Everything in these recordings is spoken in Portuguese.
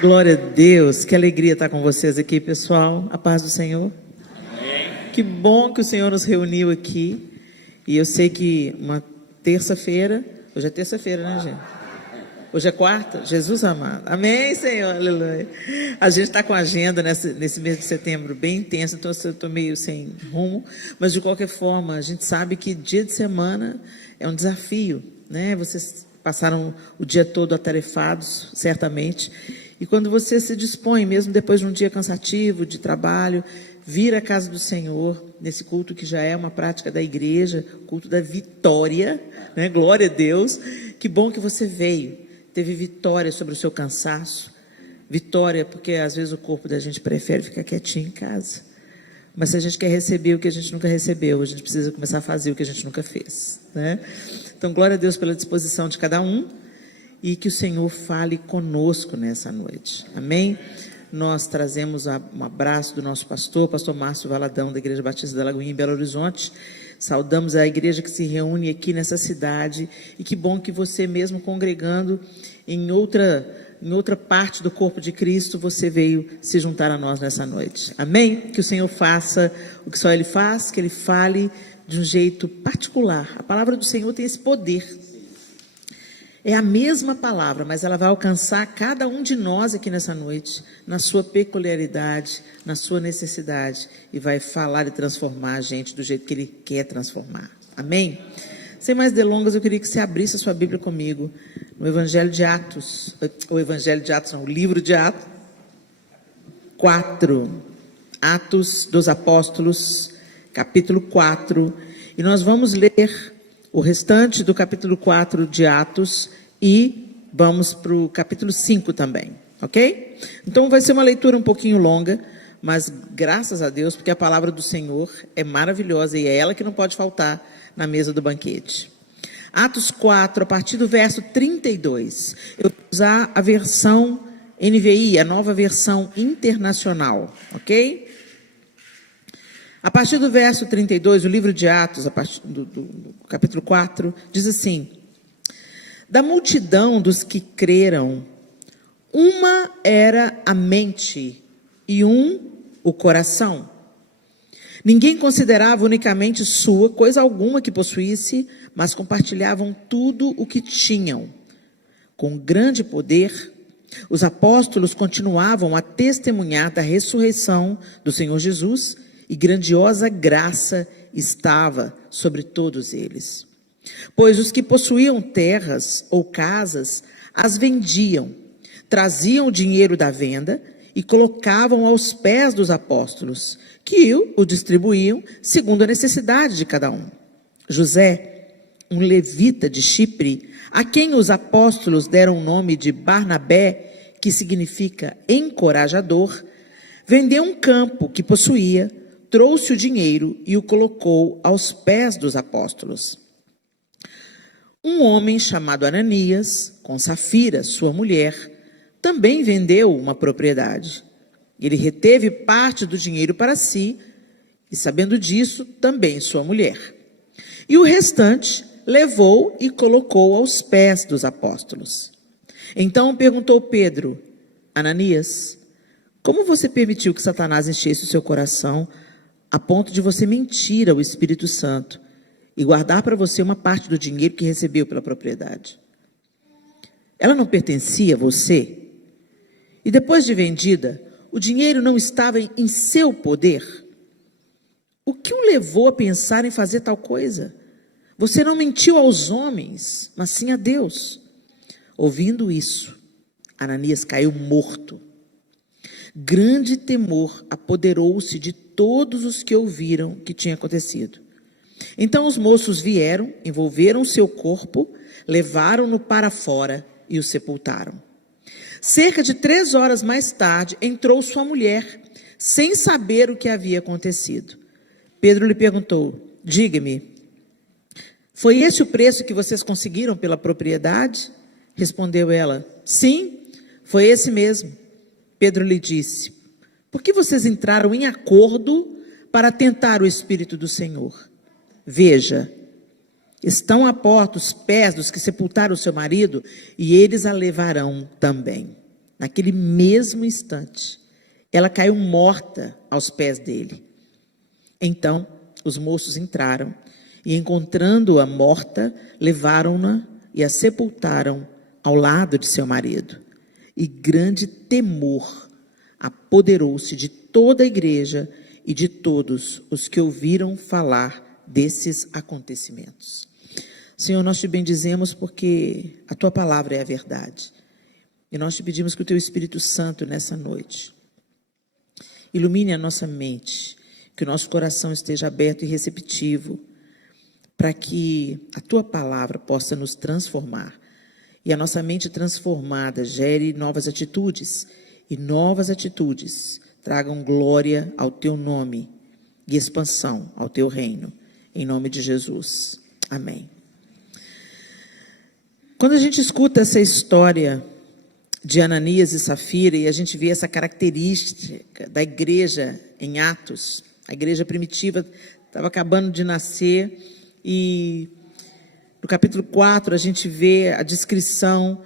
Glória a Deus, que alegria estar com vocês aqui, pessoal. A paz do Senhor. Amém. Que bom que o Senhor nos reuniu aqui. E eu sei que uma terça-feira, hoje é terça-feira, né, gente? Hoje é quarta, Jesus amado. Amém, Senhor, aleluia. A gente está com a agenda nesse mês de setembro bem intensa, então eu estou meio sem rumo, mas de qualquer forma, a gente sabe que dia de semana é um desafio, né? Vocês passaram o dia todo atarefados, certamente, e quando você se dispõe, mesmo depois de um dia cansativo, de trabalho, vir à casa do Senhor, nesse culto que já é uma prática da igreja, culto da vitória, né? Glória a Deus, que bom que você veio. Teve vitória sobre o seu cansaço, vitória porque às vezes o corpo da gente prefere ficar quietinho em casa, mas se a gente quer receber o que a gente nunca recebeu, a gente precisa começar a fazer o que a gente nunca fez, né? Então glória a Deus pela disposição de cada um e que o Senhor fale conosco nessa noite, amém? Nós trazemos um abraço do nosso pastor Márcio Valadão, da Igreja Batista da Lagoinha em Belo Horizonte. Saudamos a igreja que se reúne aqui nessa cidade, e que bom que você, mesmo congregando em outra parte do corpo de Cristo, você veio se juntar a nós nessa noite, amém? Que o Senhor faça o que só Ele faz, que Ele fale de um jeito particular. A palavra do Senhor tem esse poder, é a mesma palavra, mas ela vai alcançar cada um de nós aqui nessa noite, na sua peculiaridade, na sua necessidade, e vai falar e transformar a gente do jeito que Ele quer transformar, amém? Sem mais delongas, eu queria que você abrisse a sua Bíblia comigo, no Evangelho de Atos, o livro de Atos 4, Atos dos Apóstolos, capítulo 4, e nós vamos ler o restante do capítulo 4 de Atos e vamos para o capítulo 5 também, ok? Então vai ser uma leitura um pouquinho longa, mas graças a Deus, porque a palavra do Senhor é maravilhosa e é ela que não pode faltar na mesa do banquete. Atos 4, a partir do verso 32, eu vou usar a versão NVI, a nova versão internacional, ok? A partir do verso 32, o livro de Atos, a partir do capítulo 4, diz assim: da multidão dos que creram, uma era a mente e o coração. Ninguém considerava unicamente sua coisa alguma que possuísse, mas compartilhavam tudo o que tinham. Com grande poder, os apóstolos continuavam a testemunhar da ressurreição do Senhor Jesus, e grandiosa graça estava sobre todos eles. Pois os que possuíam terras ou casas, as vendiam, traziam o dinheiro da venda e colocavam aos pés dos apóstolos, que o distribuíam segundo a necessidade de cada um. José, um levita de Chipre, a quem os apóstolos deram o nome de Barnabé, que significa encorajador, vendeu um campo que possuía, trouxe o dinheiro e o colocou aos pés dos apóstolos. Um homem chamado Ananias, com Safira, sua mulher, também vendeu uma propriedade. Ele reteve parte do dinheiro para si, e sabendo disso, também sua mulher. E o restante levou e colocou aos pés dos apóstolos. Então perguntou Pedro: Ananias, como você permitiu que Satanás enchesse o seu coração a ponto de você mentir ao Espírito Santo e guardar para você uma parte do dinheiro que recebeu pela propriedade? Ela não pertencia a você? E depois de vendida, o dinheiro não estava em seu poder? O que o levou a pensar em fazer tal coisa? Você não mentiu aos homens, mas sim a Deus. Ouvindo isso, Ananias caiu morto. Grande temor apoderou-se de todos os que ouviram o que tinha acontecido. Então os moços vieram, envolveram seu corpo, levaram-no para fora e o sepultaram. Cerca de 3 horas mais tarde, entrou sua mulher, sem saber o que havia acontecido. Pedro lhe perguntou: diga-me, foi esse o preço que vocês conseguiram pela propriedade? Respondeu ela: sim, foi esse mesmo. Pedro lhe disse: por que vocês entraram em acordo para tentar o Espírito do Senhor? Veja, estão à porta os pés dos que sepultaram o seu marido, e eles a levarão também. naquele mesmo instante, ela caiu morta aos pés dele. Então, os moços entraram e, encontrando-a morta, levaram-na e a sepultaram ao lado de seu marido. E grande temor apoderou-se de toda a igreja e de todos os que ouviram falar desses acontecimentos. Senhor, nós te bendizemos porque a tua palavra é a verdade. E nós te pedimos que o teu Espírito Santo, nessa noite, ilumine a nossa mente, que o nosso coração esteja aberto e receptivo, para que a tua palavra possa nos transformar. E a nossa mente transformada gere novas atitudes, e novas atitudes tragam glória ao teu nome e expansão ao teu reino. Em nome de Jesus. Amém. Quando a gente escuta essa história de Ananias e Safira, e a gente vê essa característica da igreja em Atos, a igreja primitiva estava acabando de nascer, e no capítulo 4 a gente vê a descrição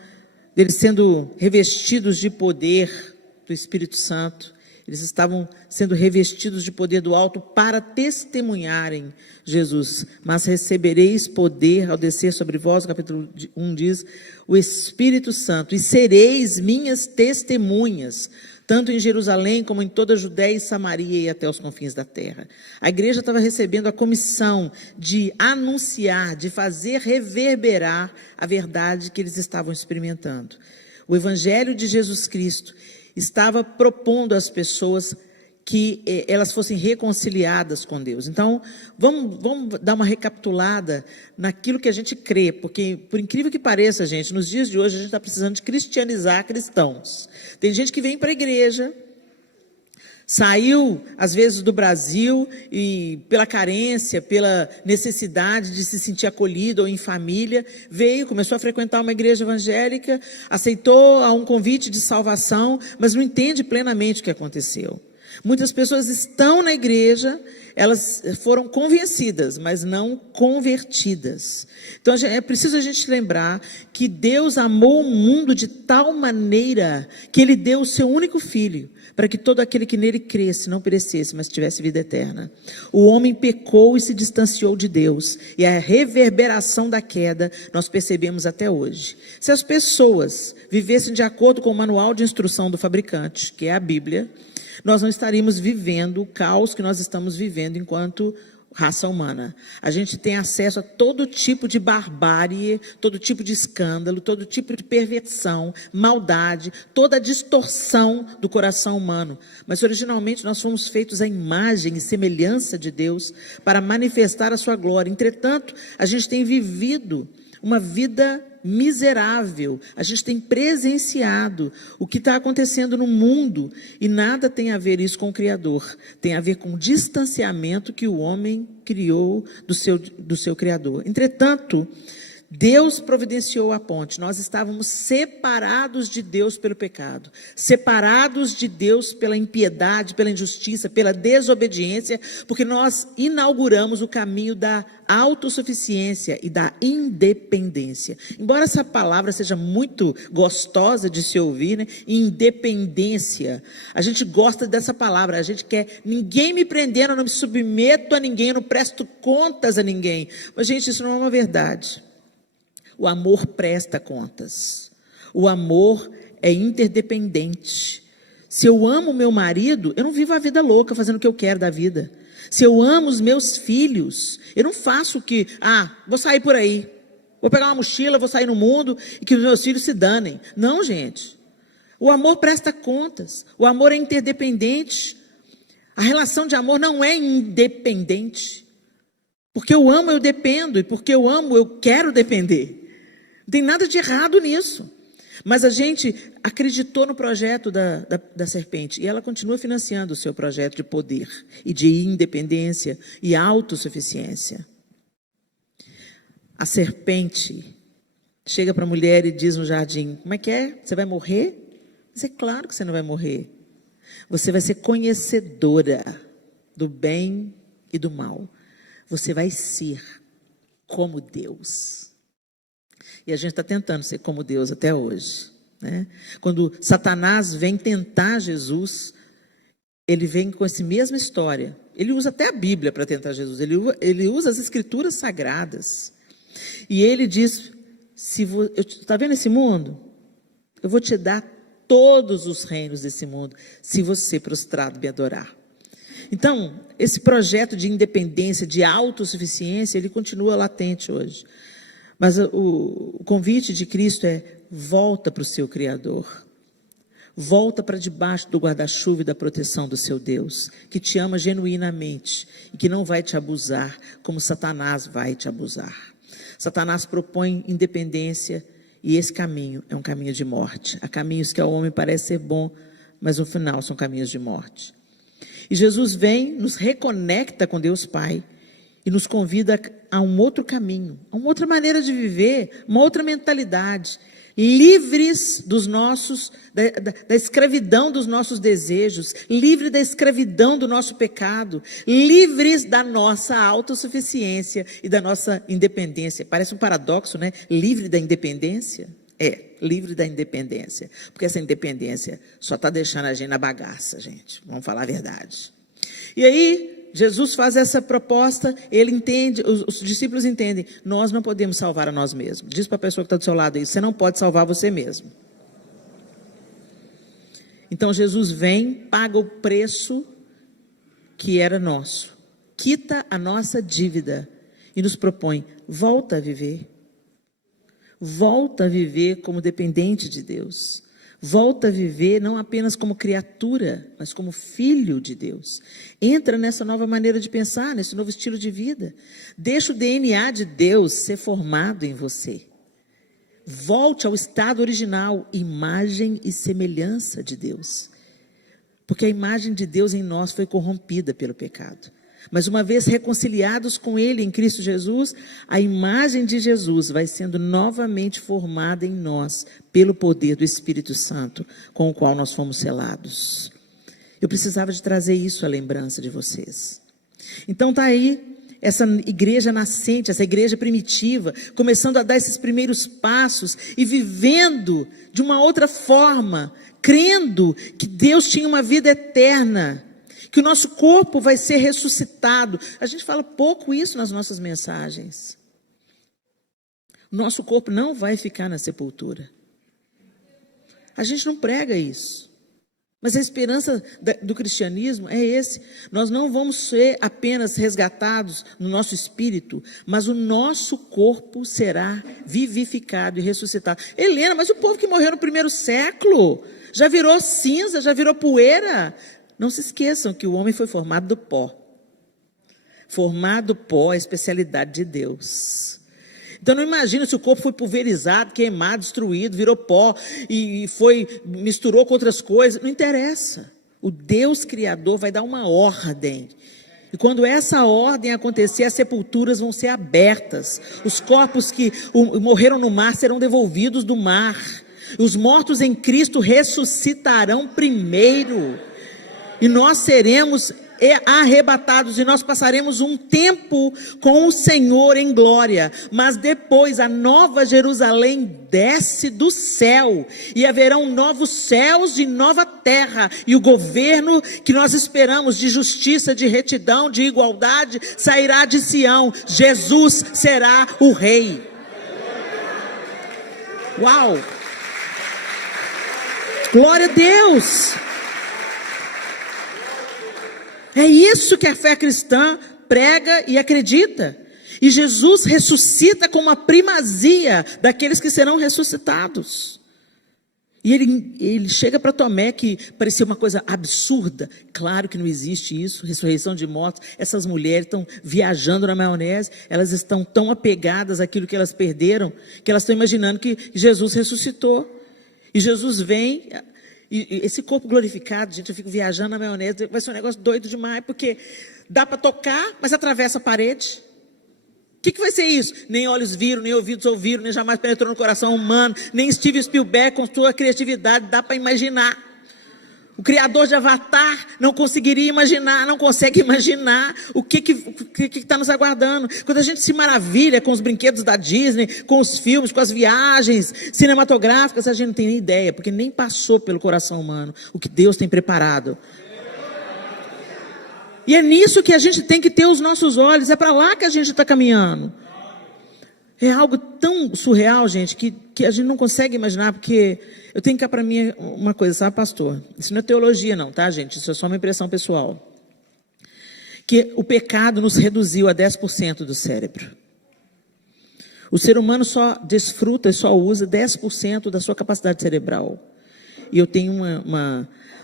deles sendo revestidos de poder do Espírito Santo. Eles estavam sendo revestidos de poder do alto para testemunharem Jesus. Mas recebereis poder ao descer sobre vós, o capítulo 1 diz, o Espírito Santo, e sereis minhas testemunhas, tanto em Jerusalém como em toda a Judéia e Samaria e até os confins da terra. A igreja estava recebendo a comissão de anunciar, de fazer reverberar a verdade que eles estavam experimentando. O Evangelho de Jesus Cristo estava propondo às pessoas que elas fossem reconciliadas com Deus. Então, vamos dar uma recapitulada naquilo que a gente crê, porque, por incrível que pareça, gente, nos dias de hoje a gente está precisando de cristianizar cristãos. Tem gente que vem para a igreja, saiu, às vezes, do Brasil e pela carência, pela necessidade de se sentir acolhido ou em família, veio, começou a frequentar uma igreja evangélica, aceitou um convite de salvação, mas não entende plenamente o que aconteceu. Muitas pessoas estão na igreja, elas foram convencidas, mas não convertidas. Então, é preciso a gente lembrar que Deus amou o mundo de tal maneira que Ele deu o seu único Filho, para que todo aquele que nele cresce não perecesse, mas tivesse vida eterna. O homem pecou e se distanciou de Deus, e a reverberação da queda nós percebemos até hoje. Se as pessoas vivessem de acordo com o manual de instrução do fabricante, que é a Bíblia, nós não estaríamos vivendo o caos que nós estamos vivendo enquanto raça humana. A gente tem acesso a todo tipo de barbárie, todo tipo de escândalo, todo tipo de perversão, maldade, toda a distorção do coração humano. Mas originalmente nós fomos feitos à imagem e semelhança de Deus para manifestar a sua glória. Entretanto, a gente tem vivido uma vida miserável, a gente tem presenciado o que está acontecendo no mundo, e nada tem a ver isso com o Criador, tem a ver com o distanciamento que o homem criou do seu Criador. Entretanto, Deus providenciou a ponte. Nós estávamos separados de Deus pelo pecado, separados de Deus pela impiedade, pela injustiça, pela desobediência, porque nós inauguramos o caminho da autossuficiência e da independência. Embora essa palavra seja muito gostosa de se ouvir, né? Independência. A gente gosta dessa palavra, a gente quer ninguém me prendendo, eu não me submeto a ninguém, eu não presto contas a ninguém. Mas, gente, isso não é uma verdade. O amor presta contas. O amor é interdependente. Se eu amo meu marido, eu não vivo a vida louca fazendo o que eu quero da vida. Se eu amo os meus filhos, eu não faço o que, vou sair por aí, vou pegar uma mochila, vou sair no mundo e que os meus filhos se danem. Não, gente. O amor presta contas. O amor é interdependente. A relação de amor não é independente. Porque eu amo, eu dependo. E porque eu amo, eu quero depender. Não tem nada de errado nisso. Mas a gente acreditou no projeto da serpente. E ela continua financiando o seu projeto de poder e de independência e autossuficiência. A serpente chega para a mulher e diz no jardim: como é que é? Você vai morrer? Mas é claro que você não vai morrer. Você vai ser conhecedora do bem e do mal. Você vai ser como Deus. E a gente está tentando ser como Deus até hoje. né? Quando Satanás vem tentar Jesus, ele vem com essa mesma história. Ele usa até a Bíblia para tentar Jesus. Ele usa as escrituras sagradas. E ele diz, está vendo esse mundo? Eu vou te dar todos os reinos desse mundo, se você prostrado me adorar. Então, esse projeto de independência, de autossuficiência, ele continua latente hoje. Mas o convite de Cristo é: volta para o seu Criador. Volta para debaixo do guarda-chuva e da proteção do seu Deus, que te ama genuinamente e que não vai te abusar como Satanás vai te abusar. Satanás propõe independência e esse caminho é um caminho de morte. Há caminhos que ao homem parece ser bom, mas no final são caminhos de morte. E Jesus vem, nos reconecta com Deus Pai e nos convida a um outro caminho, a uma outra maneira de viver, uma outra mentalidade, livres dos nossos, da escravidão dos nossos desejos, livres da escravidão do nosso pecado, livres da nossa autossuficiência e da nossa independência. Parece um paradoxo, né? Livre da independência? Livre da independência, porque essa independência só está deixando a gente na bagaça, gente, vamos falar a verdade. E aí, Jesus faz essa proposta, ele entende, os discípulos entendem, nós não podemos salvar a nós mesmos. Diz para a pessoa que está do seu lado aí, você não pode salvar você mesmo. Então Jesus vem, paga o preço que era nosso, quita a nossa dívida e nos propõe, volta a viver. Volta a viver como dependente de Deus. Volta a viver não apenas como criatura, mas como filho de Deus. Entra nessa nova maneira de pensar, nesse novo estilo de vida. Deixa o DNA de Deus ser formado em você. Volte ao estado original, imagem e semelhança de Deus. Porque a imagem de Deus em nós foi corrompida pelo pecado. Mas uma vez reconciliados com Ele em Cristo Jesus, a imagem de Jesus vai sendo novamente formada em nós, pelo poder do Espírito Santo, com o qual nós fomos selados. Eu precisava de trazer isso à lembrança de vocês. Então está aí, essa igreja nascente, essa igreja primitiva, começando a dar esses primeiros passos e vivendo de uma outra forma, crendo que Deus tinha uma vida eterna, que o nosso corpo vai ser ressuscitado. A gente fala pouco isso nas nossas mensagens. O nosso corpo não vai ficar na sepultura. A gente não prega isso. Mas a esperança do cristianismo é esse. Nós não vamos ser apenas resgatados no nosso espírito, mas o nosso corpo será vivificado e ressuscitado. Helena, mas o povo que morreu no primeiro século já virou cinza, já virou poeira. Não se esqueçam que o homem foi formado do pó. Formado do pó é a especialidade de Deus. Então não imagina se o corpo foi pulverizado, queimado, destruído, virou pó e misturou com outras coisas. Não interessa. O Deus Criador vai dar uma ordem. E quando essa ordem acontecer, as sepulturas vão ser abertas. Os corpos que morreram no mar serão devolvidos do mar. Os mortos em Cristo ressuscitarão primeiro. E nós seremos arrebatados e nós passaremos um tempo com o Senhor em glória, mas depois a nova Jerusalém desce do céu e haverão novos céus e nova terra, e o governo que nós esperamos de justiça, de retidão, de igualdade sairá de Sião. Jesus será o rei. Uau! Glória a Deus! É isso que a fé cristã prega e acredita. E Jesus ressuscita com uma primazia daqueles que serão ressuscitados. E ele chega para Tomé, que parecia uma coisa absurda. Claro que não existe isso, ressurreição de mortos. Essas mulheres estão viajando na maionese, elas estão tão apegadas àquilo que elas perderam, que elas estão imaginando que Jesus ressuscitou. E Jesus vem... E esse corpo glorificado, gente, eu fico viajando na maionese, vai ser um negócio doido demais, porque dá para tocar, mas atravessa a parede. O que vai ser isso? Nem olhos viram, nem ouvidos ouviram, nem jamais penetrou no coração humano, nem Steven Spielberg com sua criatividade dá para imaginar. O criador de Avatar não conseguiria imaginar, não consegue imaginar o que está nos aguardando. Quando a gente se maravilha com os brinquedos da Disney, com os filmes, com as viagens cinematográficas, a gente não tem nem ideia, porque nem passou pelo coração humano o que Deus tem preparado. E é nisso que a gente tem que ter os nossos olhos, é para lá que a gente está caminhando. É algo tão surreal, gente, que a gente não consegue imaginar, porque eu tenho cá para mim uma coisa, sabe, pastor? Isso não é teologia não, tá, gente? Isso é só uma impressão pessoal. Que o pecado nos reduziu a 10% do cérebro. O ser humano só desfruta e só usa 10% da sua capacidade cerebral. E eu tenho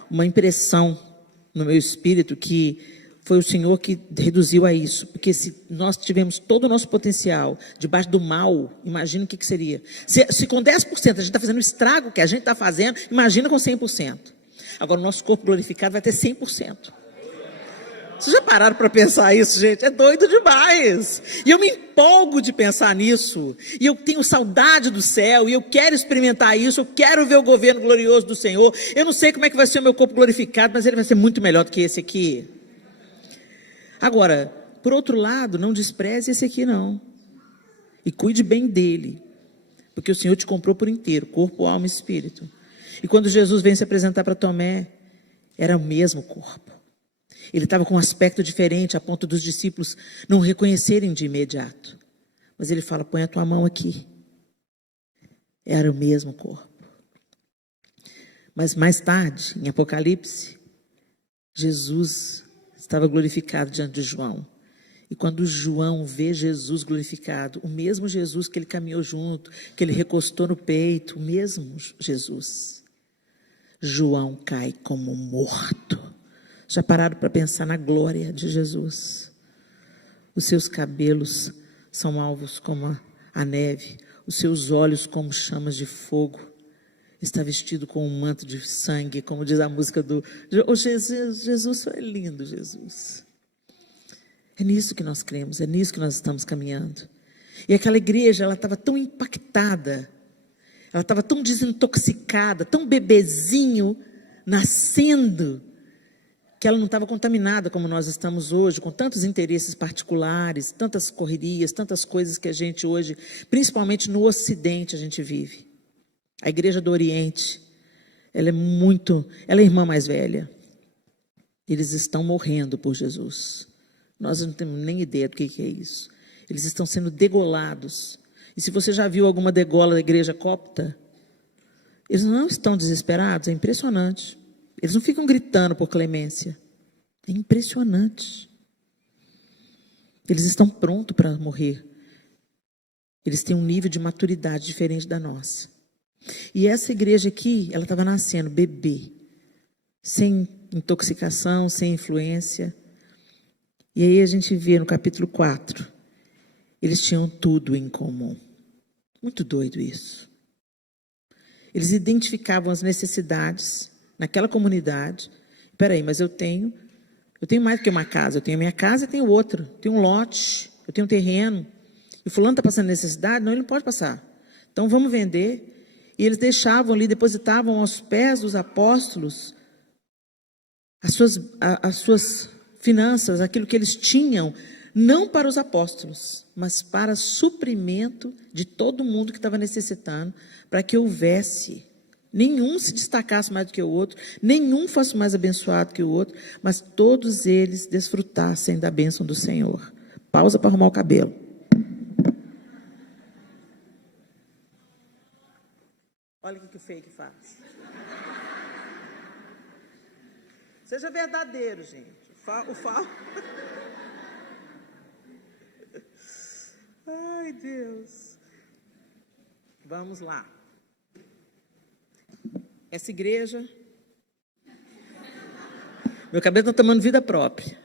uma impressão no meu espírito que foi o Senhor que reduziu a isso. Porque se nós tivemos todo o nosso potencial debaixo do mal, imagina o que seria. Se com 10% a gente está fazendo o estrago que a gente está fazendo, imagina com 100%. Agora o nosso corpo glorificado vai ter 100%. Vocês já pararam para pensar isso, gente? É doido demais. E eu me empolgo de pensar nisso. E eu tenho saudade do céu. E eu quero experimentar isso. Eu quero ver o governo glorioso do Senhor. Eu não sei como é que vai ser o meu corpo glorificado, mas ele vai ser muito melhor do que esse aqui. Agora, por outro lado, não despreze esse aqui não. E cuide bem dele. Porque o Senhor te comprou por inteiro, corpo, alma e espírito. E quando Jesus vem se apresentar para Tomé, era o mesmo corpo. Ele estava com um aspecto diferente, a ponto dos discípulos não o reconhecerem de imediato. Mas ele fala, põe a tua mão aqui. Era o mesmo corpo. Mas mais tarde, em Apocalipse, Jesus estava glorificado diante de João. E quando João vê Jesus glorificado, o mesmo Jesus que ele caminhou junto, que ele recostou no peito, o mesmo Jesus, João cai como morto. Já pararam para pensar na glória de Jesus? Os seus cabelos são alvos como a neve, os seus olhos como chamas de fogo. Está vestido com um manto de sangue, como diz a música do... Oh, Jesus foi lindo, Jesus. É nisso que nós cremos, é nisso que nós estamos caminhando. E aquela igreja, ela estava tão impactada, ela estava tão desintoxicada, tão bebezinho, nascendo, que ela não estava contaminada como nós estamos hoje, com tantos interesses particulares, tantas correrias, tantas coisas que a gente hoje, principalmente no Ocidente, a gente vive. A igreja do Oriente, ela é a irmã mais velha. Eles estão morrendo por Jesus. Nós não temos nem ideia do que é isso. Eles estão sendo degolados. E se você já viu alguma degola da igreja copta, eles não estão desesperados, é impressionante. Eles não ficam gritando por clemência. É impressionante. Eles estão prontos para morrer. Eles têm um nível de maturidade diferente da nossa. E essa igreja aqui, ela estava nascendo, bebê, sem intoxicação, sem influência. E aí a gente vê no capítulo 4, eles tinham tudo em comum. Muito doido isso. Eles identificavam as necessidades naquela comunidade. Espera aí, mas eu tenho mais do que uma casa. Eu tenho a minha casa e tenho outra. Eu tenho um lote, eu tenho um terreno. E o fulano está passando necessidade? Não, ele não pode passar. Então vamos vender. E eles deixavam ali, depositavam aos pés dos apóstolos as suas finanças, aquilo que eles tinham, não para os apóstolos, mas para suprimento de todo mundo que estava necessitando, para que houvesse, nenhum se destacasse mais do que o outro, nenhum fosse mais abençoado que o outro, mas todos eles desfrutassem da bênção do Senhor. Pausa para arrumar o cabelo. Olha o que o fake faz. Seja verdadeiro, gente. O falo. Ai, Deus. Vamos lá. Essa igreja... Meu cabelo está tomando vida própria.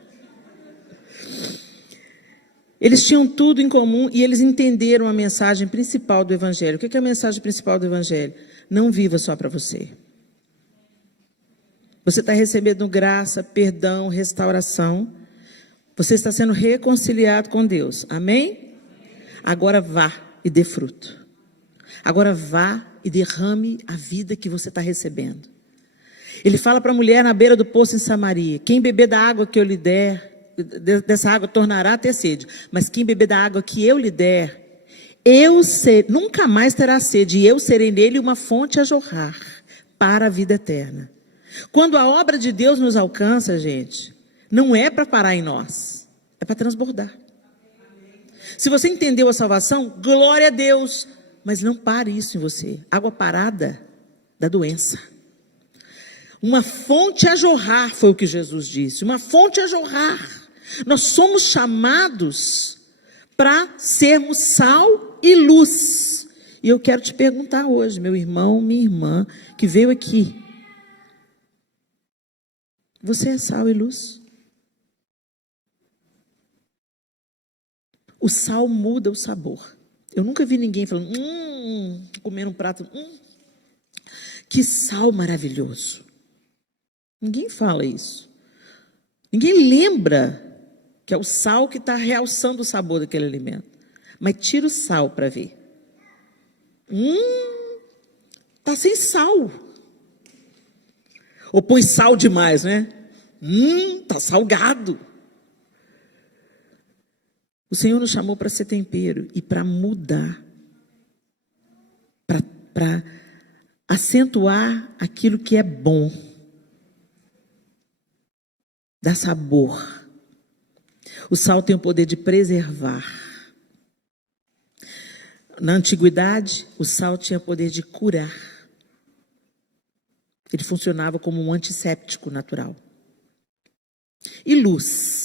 Eles tinham tudo em comum e eles entenderam a mensagem principal do Evangelho. O que é a mensagem principal do Evangelho? Não viva só para você. Você está recebendo graça, perdão, restauração. Você está sendo reconciliado com Deus. Amém? Agora vá e dê fruto. Agora vá e derrame a vida que você está recebendo. Ele fala para a mulher na beira do poço em Samaria: quem beber da água que eu lhe der, dessa água tornará a ter sede. Mas quem beber da água que eu lhe der, nunca mais terá sede, e eu serei nele uma fonte a jorrar para a vida eterna. Quando a obra de Deus nos alcança, gente, não é para parar em nós, é para transbordar. Se você entendeu a salvação, glória a Deus, mas não pare isso em você. Água parada dá doença. Uma fonte a jorrar, foi o que Jesus disse, uma fonte a jorrar. Nós somos chamados para sermos sal e luz. E eu quero te perguntar hoje, meu irmão, minha irmã, que veio aqui: você é sal e luz? O sal muda o sabor. Eu nunca vi ninguém falando, comendo um prato, que sal maravilhoso. Ninguém fala isso. Ninguém lembra que é o sal que está realçando o sabor daquele alimento. Mas tira o sal para ver. Está sem sal. Ou põe sal demais, né? Está salgado. O Senhor nos chamou para ser tempero e para mudar, para acentuar aquilo que é bom, dar sabor. O sal tem o poder de preservar. Na antiguidade, o sal tinha o poder de curar. Ele funcionava como um antisséptico natural. E luz.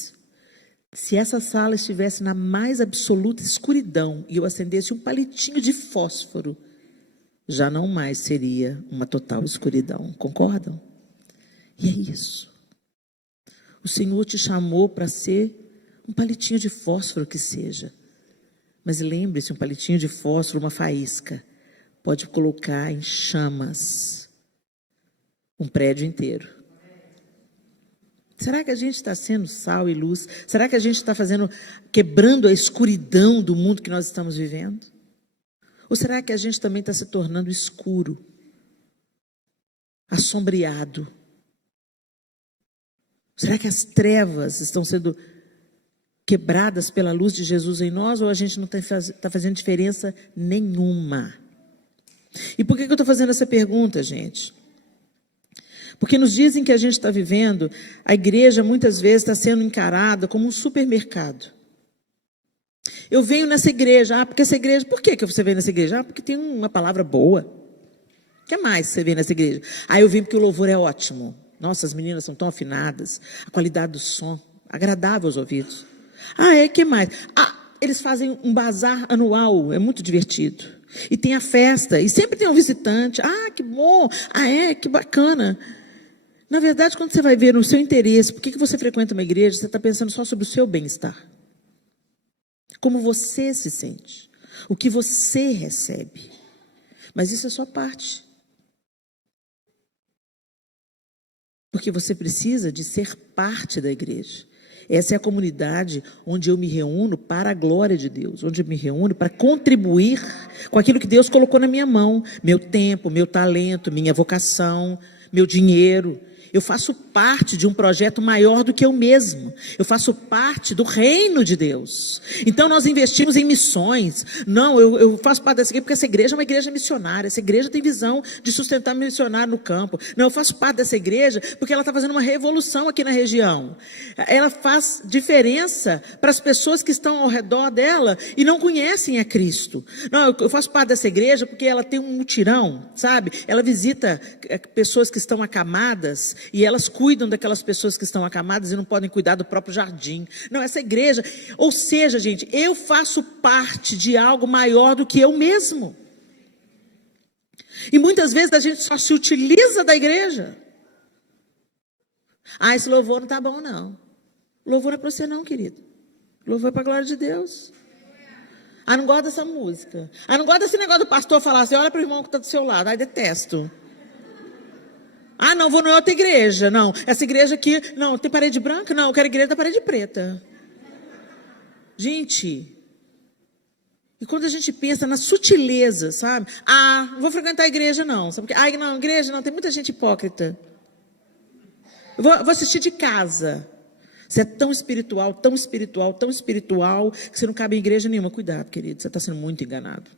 Se essa sala estivesse na mais absoluta escuridão e eu acendesse um palitinho de fósforo, já não mais seria uma total escuridão. Concordam? E é isso. O Senhor te chamou para ser um palitinho de fósforo que seja. Mas lembre-se, um palitinho de fósforo, uma faísca, pode colocar em chamas um prédio inteiro. Será que a gente está sendo sal e luz? Será que a gente está quebrando a escuridão do mundo que nós estamos vivendo? Ou será que a gente também está se tornando escuro, assombreado? Será que as trevas estão sendo quebradas pela luz de Jesus em nós, ou a gente não está fazendo diferença nenhuma? E por que eu estou fazendo essa pergunta, gente? Porque nos dizem que a gente está vivendo, a igreja muitas vezes está sendo encarada como um supermercado. Eu venho nessa igreja, porque essa igreja, por que você vem nessa igreja? Porque tem uma palavra boa. O que mais você vem nessa igreja? Eu vim porque o louvor é ótimo. Nossa, as meninas são tão afinadas, a qualidade do som, agradável aos ouvidos. Que mais? Eles fazem um bazar anual, é muito divertido. E tem a festa, e sempre tem um visitante. Que bom, que bacana. Na verdade, quando você vai ver no seu interesse, por que você frequenta uma igreja, você está pensando só sobre o seu bem-estar. Como você se sente. O que você recebe. Mas isso é só parte. Porque você precisa de ser parte da igreja. Essa é a comunidade onde eu me reúno para a glória de Deus. Onde eu me reúno para contribuir com aquilo que Deus colocou na minha mão. Meu tempo, meu talento, minha vocação, meu dinheiro. Eu faço parte de um projeto maior do que eu mesmo. Eu faço parte do reino de Deus. Então nós investimos em missões. Não, eu faço parte dessa igreja porque essa igreja é uma igreja missionária. Essa igreja tem visão de sustentar missionário no campo. Não, eu faço parte dessa igreja porque ela está fazendo uma revolução aqui na região. Ela faz diferença para as pessoas que estão ao redor dela e não conhecem a Cristo. Não, eu faço parte dessa igreja porque ela tem um mutirão, sabe? Ela visita pessoas que estão acamadas e elas cuidam daquelas pessoas que estão acamadas e não podem cuidar do próprio jardim. Não, essa igreja, ou seja, gente, eu faço parte de algo maior do que eu mesmo. E muitas vezes a gente só se utiliza da igreja. Esse louvor não está bom, não. Louvor não é para você não, querido. Louvor é para a glória de Deus. Não gosto dessa música. Não gosto desse negócio do pastor falar assim, olha para o irmão que está do seu lado. Detesto. Não, vou em outra igreja. Não, essa igreja aqui, não, tem parede branca? Não, eu quero a igreja da parede preta. Gente, e quando a gente pensa na sutileza, sabe? Não vou frequentar a igreja não. Sabe por quê? Não, igreja não, tem muita gente hipócrita. vou assistir de casa. Você é tão espiritual, tão espiritual, tão espiritual, que você não cabe em igreja nenhuma. Cuidado, querido, você está sendo muito enganado.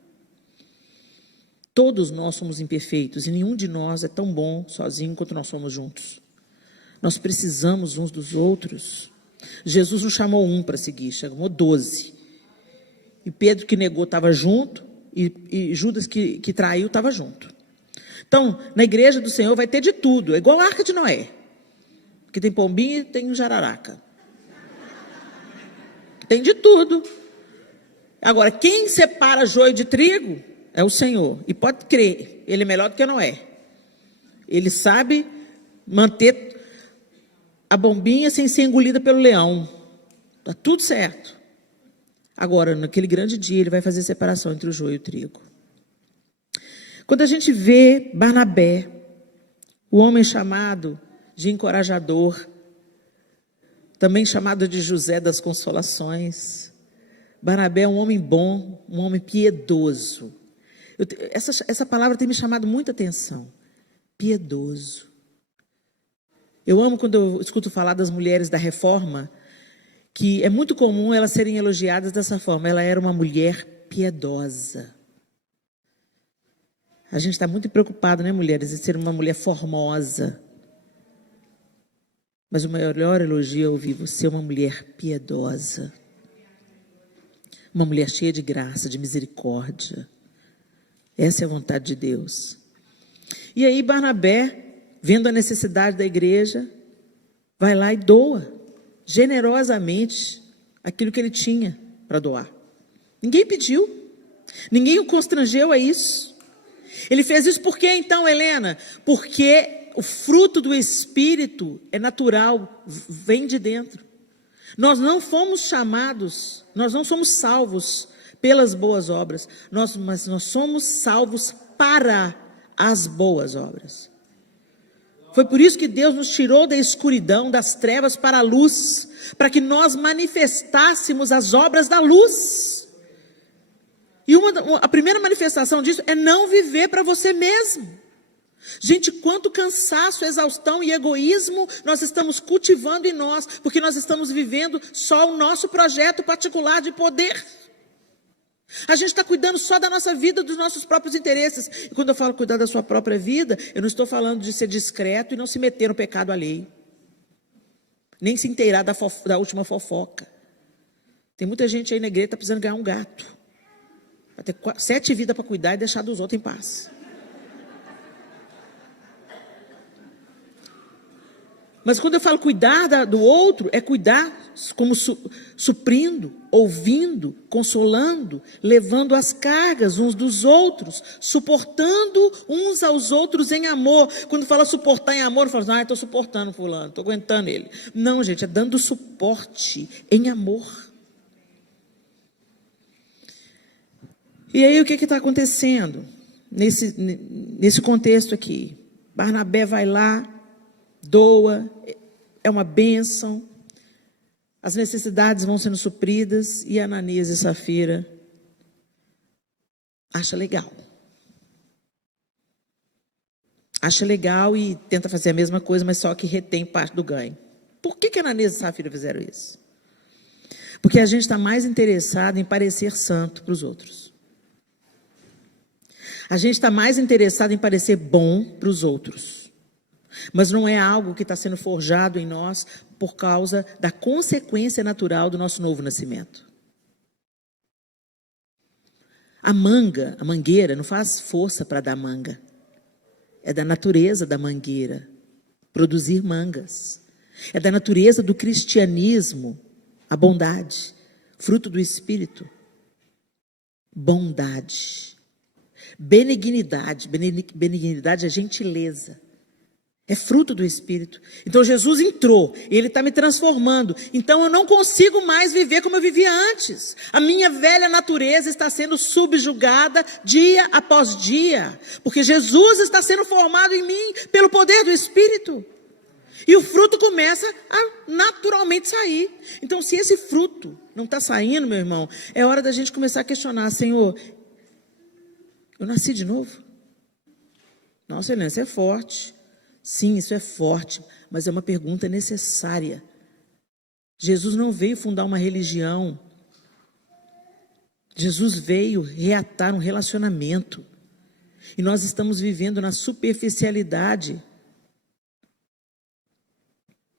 Todos nós somos imperfeitos e nenhum de nós é tão bom sozinho quanto nós somos juntos. Nós precisamos uns dos outros. Jesus não chamou um para seguir, chamou 12. E Pedro, que negou, estava junto, e Judas, que traiu, estava junto. Então, na igreja do Senhor vai ter de tudo, é igual a Arca de Noé. Que tem pombinho e tem jararaca. Tem de tudo. Agora, quem separa joio de trigo é o Senhor. E pode crer, Ele é melhor do que Noé. Ele sabe manter a bombinha sem ser engolida pelo leão. Está tudo certo. Agora, naquele grande dia, Ele vai fazer separação entre o joio e o trigo. Quando a gente vê Barnabé, o homem chamado de encorajador, também chamado de José das Consolações. Barnabé é um homem bom, um homem piedoso. Essa palavra tem me chamado muita atenção. Piedoso. Eu amo quando eu escuto falar das mulheres da Reforma, que é muito comum elas serem elogiadas dessa forma. Ela era uma mulher piedosa. A gente está muito preocupado, né, mulheres, em ser uma mulher formosa. Mas o melhor elogio é ouvir você, uma mulher piedosa. Uma mulher cheia de graça, de misericórdia. Essa é a vontade de Deus. E aí Barnabé, vendo a necessidade da igreja, vai lá e doa generosamente aquilo que ele tinha para doar. Ninguém pediu. Ninguém o constrangeu a isso. Ele fez isso por quê então, Helena? Porque o fruto do Espírito é natural, vem de dentro. Nós não fomos chamados, nós não somos salvos pelas boas obras, mas nós somos salvos para as boas obras. Foi por isso que Deus nos tirou da escuridão, das trevas para a luz, para que nós manifestássemos as obras da luz. E a primeira manifestação disso é não viver para você mesmo. Gente, quanto cansaço, exaustão e egoísmo nós estamos cultivando em nós, porque nós estamos vivendo só o nosso projeto particular de poder. A gente está cuidando só da nossa vida, dos nossos próprios interesses. E quando eu falo cuidar da sua própria vida, eu não estou falando de ser discreto e não se meter no pecado alheio. Nem se inteirar da última fofoca. Tem muita gente aí na igreja que está precisando ganhar um gato. Vai ter 7 vidas para cuidar e deixar dos outros em paz. Mas quando eu falo cuidar do outro, é cuidar como suprindo, ouvindo, consolando, levando as cargas uns dos outros, suportando uns aos outros em amor. Quando fala suportar em amor, eu falo, estou suportando fulano, estou aguentando ele. Não, gente, é dando suporte em amor. E aí o que está acontecendo nesse contexto aqui? Barnabé vai lá, doa, é uma bênção, as necessidades vão sendo supridas e Ananias e Safira acha legal. Acha legal e tenta fazer a mesma coisa, mas só que retém parte do ganho. Por que Ananias e Safira fizeram isso? Porque a gente está mais interessado em parecer santo para os outros. A gente está mais interessado em parecer bom para os outros. Mas não é algo que está sendo forjado em nós por causa da consequência natural do nosso novo nascimento. A mangueira, não faz força para dar manga. É da natureza da mangueira produzir mangas. É da natureza do cristianismo a bondade, fruto do Espírito. Bondade. Benignidade. Benignidade é gentileza. É fruto do Espírito. Então Jesus entrou, Ele está me transformando. Então eu não consigo mais viver como eu vivia antes. A minha velha natureza está sendo subjugada dia após dia. Porque Jesus está sendo formado em mim pelo poder do Espírito. E o fruto começa a naturalmente sair. Então se esse fruto não está saindo, meu irmão, é hora da gente começar a questionar: Senhor, eu nasci de novo? Nossa, Helena, você é forte. Sim, isso é forte, mas é uma pergunta necessária. Jesus não veio fundar uma religião. Jesus veio reatar um relacionamento. E nós estamos vivendo na superficialidade,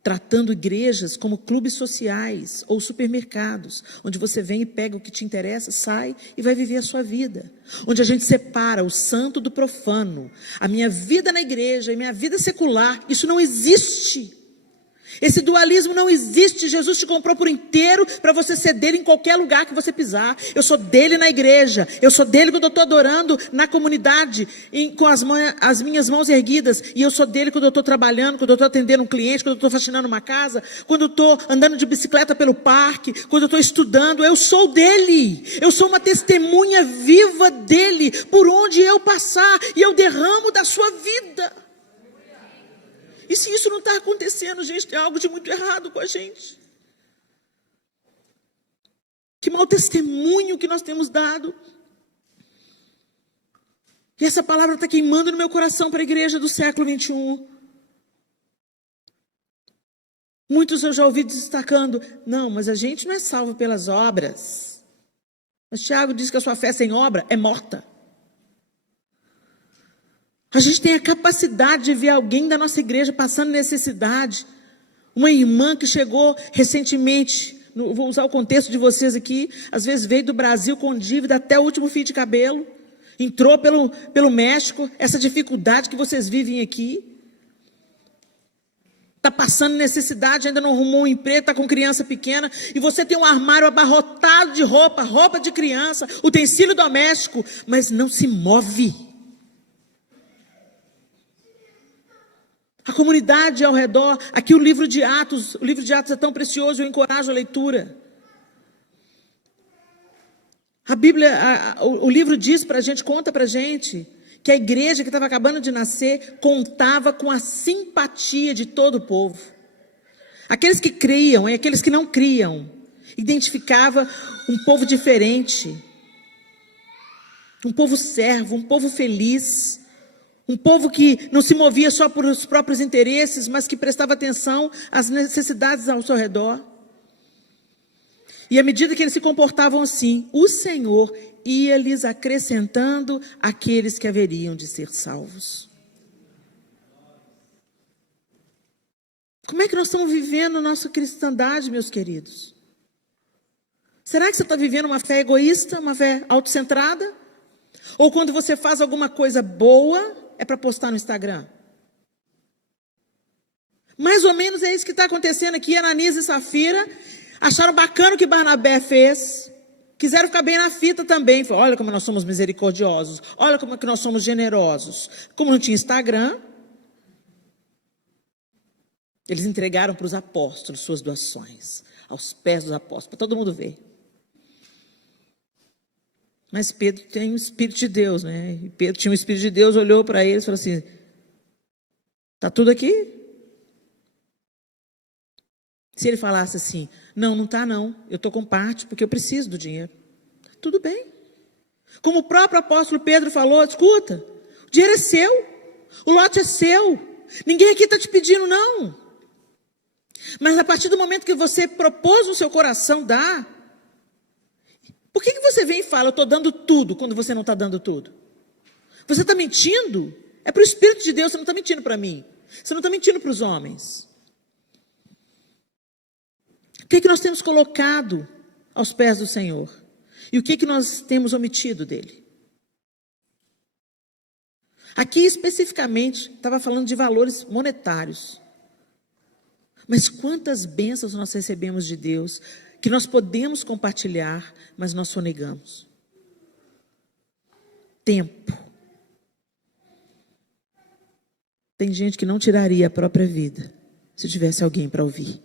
tratando igrejas como clubes sociais ou supermercados, onde você vem e pega o que te interessa, sai e vai viver a sua vida. Onde a gente separa o santo do profano. A minha vida na igreja e minha vida secular, isso não existe. Esse dualismo não existe. Jesus te comprou por inteiro para você ser dele em qualquer lugar que você pisar. Eu sou dele na igreja, eu sou dele quando eu estou adorando na comunidade, com as minhas mãos erguidas, e eu sou dele quando eu estou trabalhando, quando eu estou atendendo um cliente, quando eu estou faxinando uma casa, quando eu estou andando de bicicleta pelo parque, quando eu estou estudando. Eu sou dele, eu sou uma testemunha viva dele, por onde eu passar, e eu derramo da sua vida. E se isso não está acontecendo, gente, tem algo de muito errado com a gente. Que mau testemunho que nós temos dado. E essa palavra está queimando no meu coração para a igreja do século 21. Muitos eu já ouvi destacando, não, mas a gente não é salvo pelas obras. Mas Tiago diz que a sua fé sem obra é morta. A gente tem a capacidade de ver alguém da nossa igreja passando necessidade. Uma irmã que chegou recentemente, vou usar o contexto de vocês aqui, às vezes veio do Brasil com dívida até o último fio de cabelo, entrou pelo México, essa dificuldade que vocês vivem aqui. Está passando necessidade, ainda não arrumou um emprego, está com criança pequena, e você tem um armário abarrotado de roupa de criança, utensílio doméstico, mas não se move. A comunidade ao redor, aqui o livro de Atos é tão precioso, eu encorajo a leitura. A Bíblia, o livro diz para a gente, conta para a gente, que a igreja que estava acabando de nascer, contava com a simpatia de todo o povo. Aqueles que criam e aqueles que não criam, identificava um povo diferente, um povo servo, um povo feliz, um povo que não se movia só por os próprios interesses, mas que prestava atenção às necessidades ao seu redor. E à medida que eles se comportavam assim, o Senhor ia lhes acrescentando aqueles que haveriam de ser salvos. Como é que nós estamos vivendo nossa cristandade, meus queridos? Será que você está vivendo uma fé egoísta, uma fé autocentrada? Ou quando você faz alguma coisa boa, é para postar no Instagram? Mais ou menos é isso que está acontecendo aqui. Ananias e Safira acharam bacana o que Barnabé fez, quiseram ficar bem na fita também. Falaram, olha como nós somos misericordiosos, olha como é que nós somos generosos. Como não tinha Instagram, eles entregaram para os apóstolos suas doações, aos pés dos apóstolos, para todo mundo ver. Mas Pedro tem o Espírito de Deus, né? E Pedro tinha o Espírito de Deus, olhou para eles e falou assim, está tudo aqui? Se ele falasse assim, não está não, eu estou com parte porque eu preciso do dinheiro. Tudo bem. Como o próprio apóstolo Pedro falou, escuta, o dinheiro é seu, o lote é seu, ninguém aqui está te pedindo não. Mas a partir do momento que você propôs no seu coração dar, por que você vem e fala, eu estou dando tudo, quando você não está dando tudo? Você está mentindo? É para o Espírito de Deus, você não está mentindo para mim. Você não está mentindo para os homens. O que nós temos colocado aos pés do Senhor? E o que nós temos omitido dele? Aqui especificamente, estava falando de valores monetários. Mas quantas bênçãos nós recebemos de Deus, que nós podemos compartilhar, mas nós sonegamos. Tempo. Tem gente que não tiraria a própria vida, se tivesse alguém para ouvir.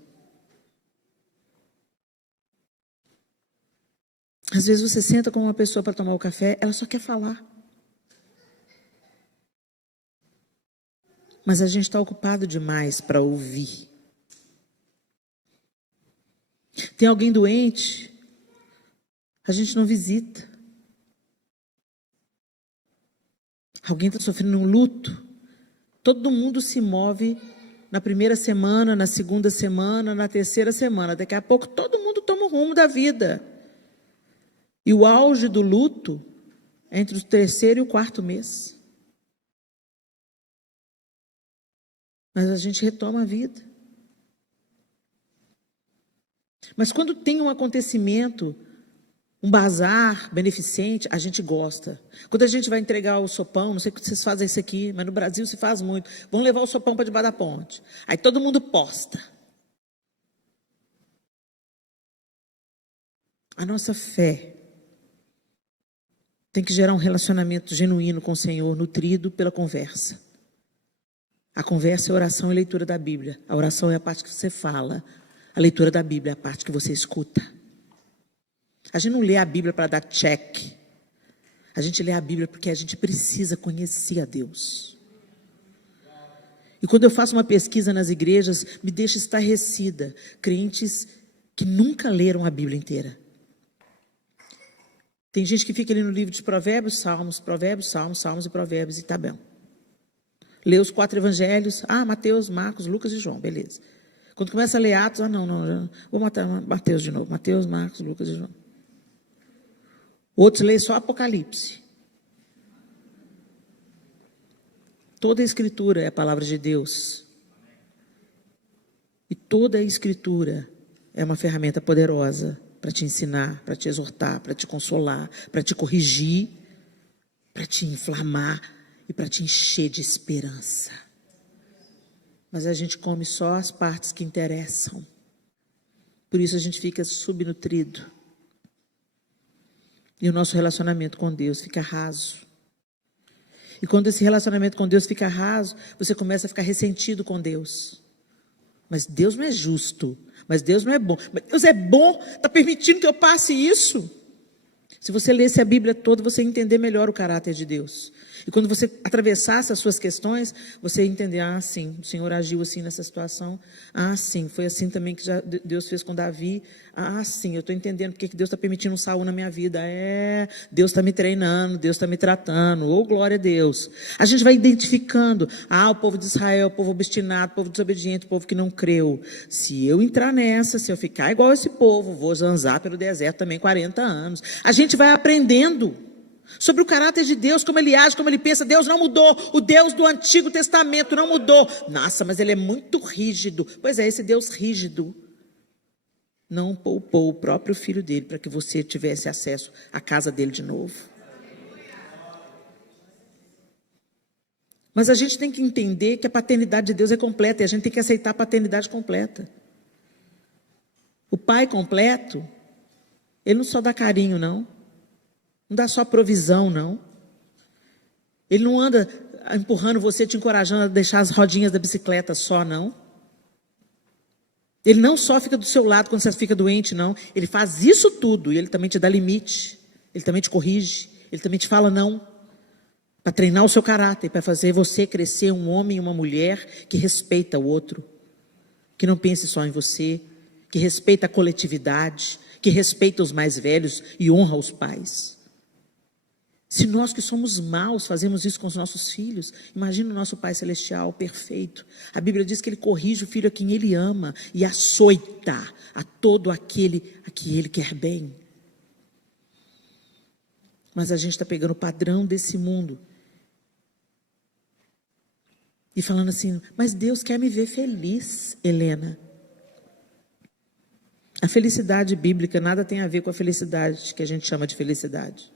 Às vezes você senta com uma pessoa para tomar o café, ela só quer falar. Mas a gente está ocupado demais para ouvir. Tem alguém doente, a gente não visita. Alguém está sofrendo um luto, Todo mundo se move na primeira semana, na segunda semana, na terceira semana. Daqui a pouco todo mundo toma o rumo da vida. E o auge do luto é entre o terceiro e o quarto mês. Mas a gente retoma a vida. Mas quando tem um acontecimento, um bazar beneficente, a gente gosta. Quando a gente vai entregar o sopão, não sei se vocês fazem isso aqui, mas no Brasil se faz muito. Vão levar o sopão para debaixo da ponte. Aí todo mundo posta. A nossa fé tem que gerar um relacionamento genuíno com o Senhor, nutrido pela conversa. A conversa é oração e leitura da Bíblia. A oração é a parte que você fala. A leitura da Bíblia é a parte que você escuta. A gente não lê a Bíblia para dar check. A gente lê a Bíblia porque a gente precisa conhecer a Deus. E quando eu faço uma pesquisa nas igrejas, me deixa estarrecida. Crentes que nunca leram a Bíblia inteira. Tem gente que fica ali no livro de Provérbios, Salmos, Salmos e Provérbios, e tá bom. Lê os 4 evangelhos, Mateus, Marcos, Lucas e João, beleza. Quando começa a ler Atos, vou matar Mateus de novo. Mateus, Marcos, Lucas e João. Outros leem só Apocalipse. Toda a Escritura é a palavra de Deus. E toda a Escritura é uma ferramenta poderosa para te ensinar, para te exortar, para te consolar, para te corrigir, para te inflamar e para te encher de esperança. Mas a gente come só as partes que interessam. Por isso a gente fica subnutrido. E o nosso relacionamento com Deus fica raso. E quando esse relacionamento com Deus fica raso, você começa a ficar ressentido com Deus. Mas Deus não é justo. Mas Deus não é bom. Mas Deus é bom, está permitindo que eu passe isso. Se você lesse a Bíblia toda, você ia entender melhor o caráter de Deus. E quando você atravessasse as suas questões, você ia entender, sim, o Senhor agiu assim nessa situação. Sim, foi assim também que Deus fez com Davi. Sim, eu estou entendendo porque que Deus está permitindo um Saul na minha vida. Deus está me treinando, Deus está me tratando. Oh, glória a Deus. A gente vai identificando, o povo de Israel, o povo obstinado, o povo desobediente, o povo que não creu. Se eu entrar nessa, se eu ficar igual esse povo, vou zanzar pelo deserto também 40 anos. A gente vai aprendendo sobre o caráter de Deus, como Ele age, como Ele pensa. Deus não mudou, o Deus do Antigo Testamento não mudou. Nossa, mas Ele é muito rígido. Pois é, esse Deus rígido não poupou o próprio Filho dele para que você tivesse acesso à casa dele de novo. Mas a gente tem que entender que a paternidade de Deus é completa e a gente tem que aceitar a paternidade completa. O pai completo, ele não só dá carinho, não. Não dá só provisão, não. Ele não anda empurrando você, te encorajando a deixar as rodinhas da bicicleta só, não. Ele não só fica do seu lado quando você fica doente, não. Ele faz isso tudo e ele também te dá limite. Ele também te corrige. Ele também te fala não. Para treinar o seu caráter, para fazer você crescer um homem e uma mulher que respeita o outro. Que não pense só em você. Que respeita a coletividade. Que respeita os mais velhos e honra os pais. Se nós que somos maus fazemos isso com os nossos filhos, imagina o nosso Pai Celestial perfeito. A Bíblia diz que Ele corrige o filho a quem Ele ama e açoita a todo aquele a que Ele quer bem. Mas a gente está pegando o padrão desse mundo e falando assim, mas Deus quer me ver feliz, Helena. A felicidade bíblica nada tem a ver com a felicidade que a gente chama de felicidade.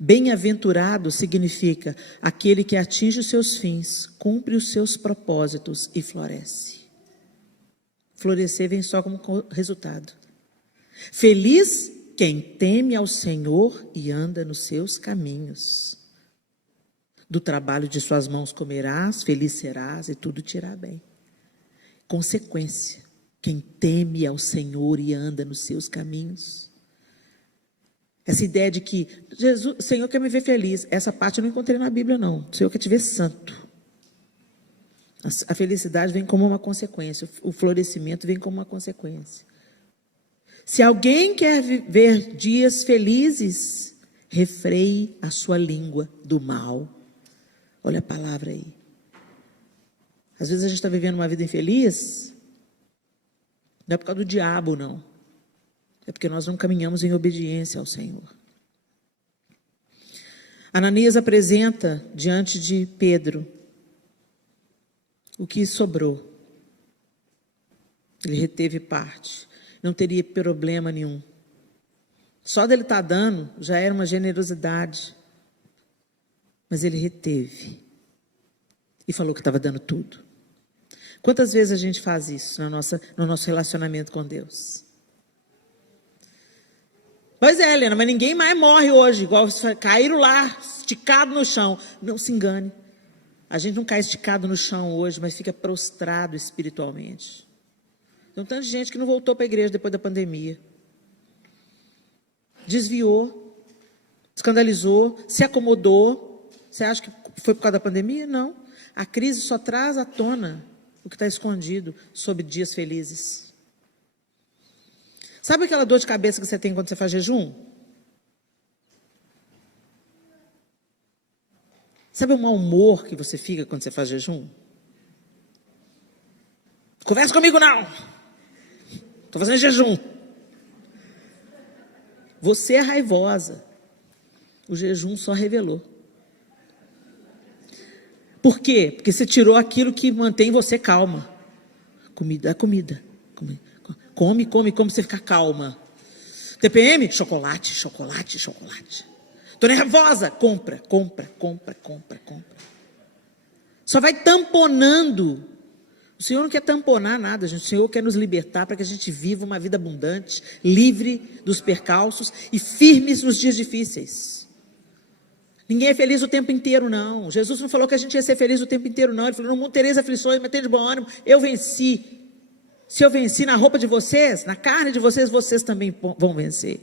Bem-aventurado significa aquele que atinge os seus fins, cumpre os seus propósitos e floresce. Florescer vem só como resultado. Feliz quem teme ao Senhor e anda nos seus caminhos. Do trabalho de suas mãos comerás, feliz serás e tudo te irá bem. Consequência, quem teme ao Senhor e anda nos seus caminhos. Essa ideia de que o Senhor quer me ver feliz, essa parte eu não encontrei na Bíblia, não. O Senhor quer te ver santo. A felicidade vem como uma consequência, o florescimento vem como uma consequência. Se alguém quer viver dias felizes, refreie a sua língua do mal. Olha a palavra aí. Às vezes a gente está vivendo uma vida infeliz, não é por causa do diabo, não. É porque nós não caminhamos em obediência ao Senhor. Ananias apresenta diante de Pedro o que sobrou. Ele reteve parte, não teria problema nenhum. Só dele estar dando já era uma generosidade. Mas ele reteve e falou que estava dando tudo. Quantas vezes a gente faz isso no nosso relacionamento com Deus? Pois é, Helena, mas ninguém mais morre hoje, igual caíram lá, esticado no chão. Não se engane. A gente não cai esticado no chão hoje, mas fica prostrado espiritualmente. Tem um tanto de gente que não voltou para a igreja depois da pandemia. Desviou, escandalizou, se acomodou. Você acha que foi por causa da pandemia? Não. A crise só traz à tona o que está escondido sob dias felizes. Sabe aquela dor de cabeça que você tem quando você faz jejum? Sabe o mau humor que você fica quando você faz jejum? Conversa comigo não! Estou fazendo jejum. Você é raivosa. O jejum só revelou. Por quê? Porque você tirou aquilo que mantém você calma. Comida. Come, você ficar calma. TPM? Chocolate. Tô nervosa. Compra. Só vai tamponando. O Senhor não quer tamponar nada, gente. O Senhor quer nos libertar para que a gente viva uma vida abundante, livre dos percalços e firmes nos dias difíceis. Ninguém é feliz o tempo inteiro, não. Jesus não falou que a gente ia ser feliz o tempo inteiro, não. Ele falou, no mundo tereis aflições, mas tem de bom ânimo. Eu venci. Se eu venci na roupa de vocês, na carne de vocês, vocês também vão vencer.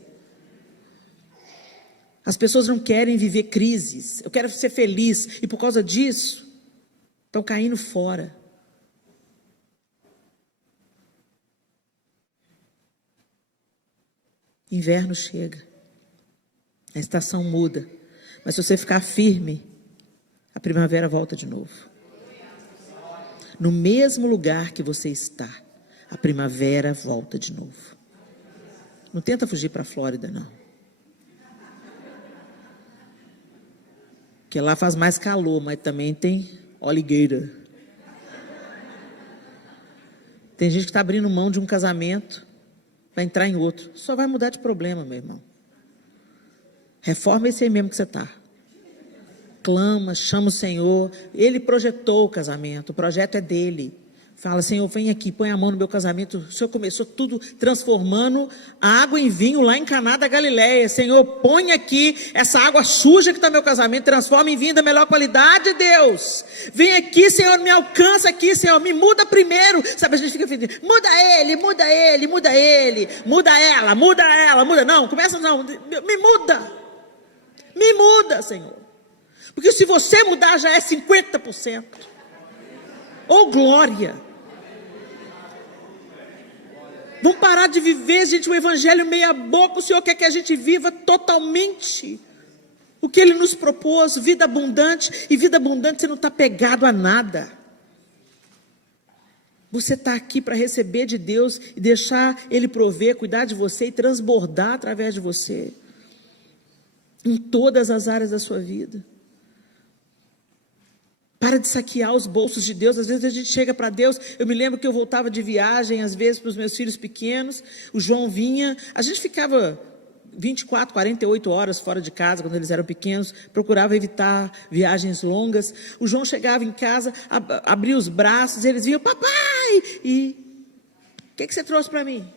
As pessoas não querem viver crises. Eu quero ser feliz. E por causa disso, estão caindo fora. Inverno chega. A estação muda. Mas se você ficar firme, a primavera volta de novo. No mesmo lugar que você está, a primavera volta de novo. Não tenta fugir para a Flórida, não. Porque lá faz mais calor, mas também tem alligator. Tem gente que está abrindo mão de um casamento para entrar em outro. Só vai mudar de problema, meu irmão. Reforma esse aí mesmo que você está. Clama, chama o Senhor. Ele projetou o casamento, o projeto é dele. Fala, Senhor, vem aqui, põe a mão no meu casamento. O Senhor começou tudo transformando a água em vinho lá em Caná da Galileia. Senhor, põe aqui essa água suja que está no meu casamento, transforma em vinho da melhor qualidade, Deus. Vem aqui, Senhor, me alcança aqui, Senhor, me muda primeiro. Sabe, a gente fica pedindo, muda ele, muda ela. Não, começa não, me muda, Senhor. Porque se você mudar já é 50%. Oh, glória! Vamos parar de viver, gente, o evangelho meia boca. O Senhor quer que a gente viva totalmente o que Ele nos propôs, vida abundante. E vida abundante você não está pegado a nada. Você está aqui para receber de Deus e deixar Ele prover, cuidar de você e transbordar através de você. Em todas as áreas da sua vida. Para de saquear os bolsos de Deus. Às vezes a gente chega para Deus. Eu me lembro que eu voltava de viagem, às vezes para os meus filhos pequenos. O João vinha. A gente ficava 24, 48 horas fora de casa, quando eles eram pequenos. Procurava evitar viagens longas. O João chegava em casa, abria os braços. Eles vinham, papai! E o que você trouxe para mim?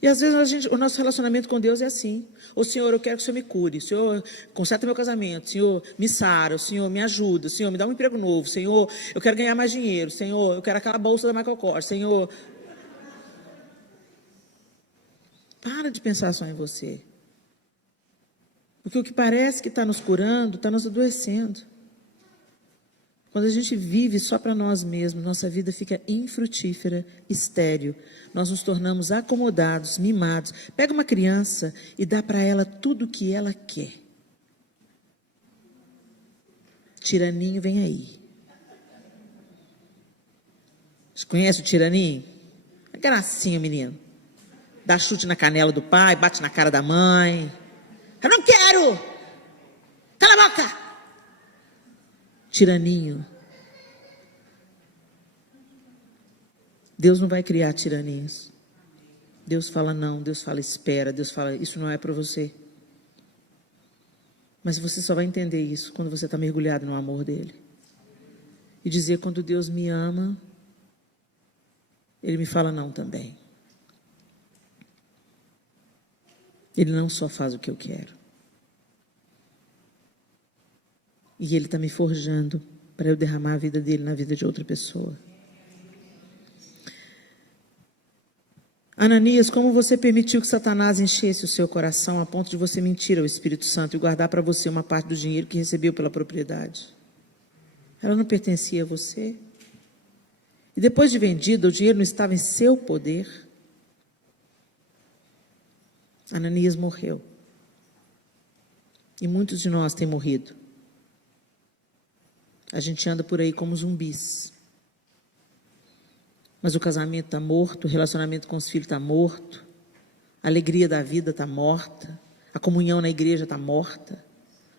E às vezes o nosso relacionamento com Deus é assim. Ô Senhor, eu quero que o Senhor me cure. Senhor, conserta meu casamento. Senhor, me sara. Senhor, me ajuda. Senhor, me dá um emprego novo. Senhor, eu quero ganhar mais dinheiro. Senhor, eu quero aquela bolsa da Michael Kors. Senhor, para de pensar só em você. Porque o que parece que está nos curando, está nos adoecendo. Quando a gente vive só para nós mesmos, nossa vida fica infrutífera, estéril. Nós nos tornamos acomodados, mimados. Pega uma criança e dá para ela tudo o que ela quer. Tiraninho vem aí. Você conhece o tiraninho? É gracinha, menino. Dá chute na canela do pai, bate na cara da mãe. Eu não quero! Cala a boca! Tiraninho. Deus não vai criar tiraninhos. Deus fala não, Deus fala espera, Deus fala isso não é para você. Mas você só vai entender isso quando você está mergulhado no amor dele. E dizer, quando Deus me ama, ele me fala não também. Ele não só faz o que eu quero. E ele está me forjando para eu derramar a vida dele na vida de outra pessoa. Ananias, como você permitiu que Satanás enchesse o seu coração a ponto de você mentir ao Espírito Santo e guardar para você uma parte do dinheiro que recebeu pela propriedade? Ela não pertencia a você? E depois de vendida, o dinheiro não estava em seu poder? Ananias morreu. E muitos de nós têm morrido. A gente anda por aí como zumbis. Mas o casamento está morto, o relacionamento com os filhos está morto, a alegria da vida está morta, a comunhão na igreja está morta.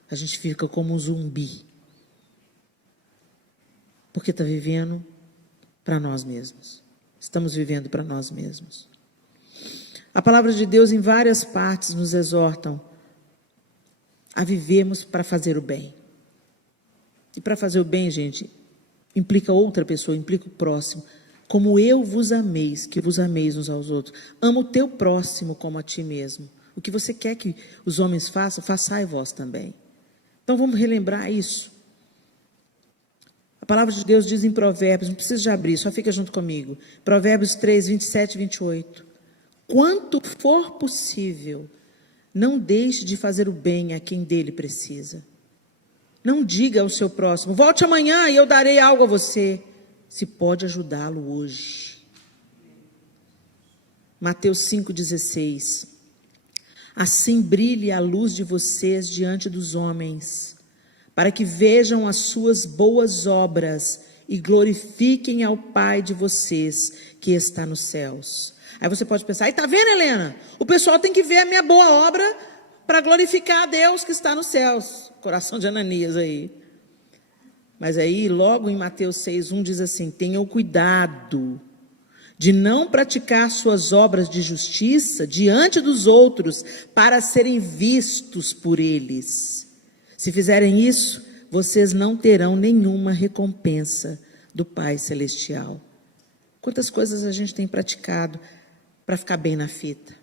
A gente fica como um zumbi. Porque está vivendo para nós mesmos. Estamos vivendo para nós mesmos. A palavra de Deus em várias partes nos exortam a vivermos para fazer o bem. E para fazer o bem, gente, implica outra pessoa, implica o próximo. Como eu vos ameis, que vos ameis uns aos outros. Ama o teu próximo como a ti mesmo. O que você quer que os homens façam, façai vós também. Então vamos relembrar isso. A palavra de Deus diz em Provérbios, não precisa de abrir, só fica junto comigo. Provérbios 3, 27 e 28. Quanto for possível, não deixe de fazer o bem a quem dele precisa. Não diga ao seu próximo, volte amanhã e eu darei algo a você. Se pode ajudá-lo hoje. Mateus 5,16. Assim brilhe a luz de vocês diante dos homens, para que vejam as suas boas obras e glorifiquem ao Pai de vocês que está nos céus. Aí você pode pensar, está vendo, Helena? O pessoal tem que ver a minha boa obra para glorificar a Deus que está nos céus. Coração de Ananias aí. Mas aí, logo em Mateus 6,1 diz assim, tenham cuidado de não praticar suas obras de justiça diante dos outros para serem vistos por eles. Se fizerem isso, vocês não terão nenhuma recompensa do Pai Celestial. Quantas coisas a gente tem praticado para ficar bem na fita,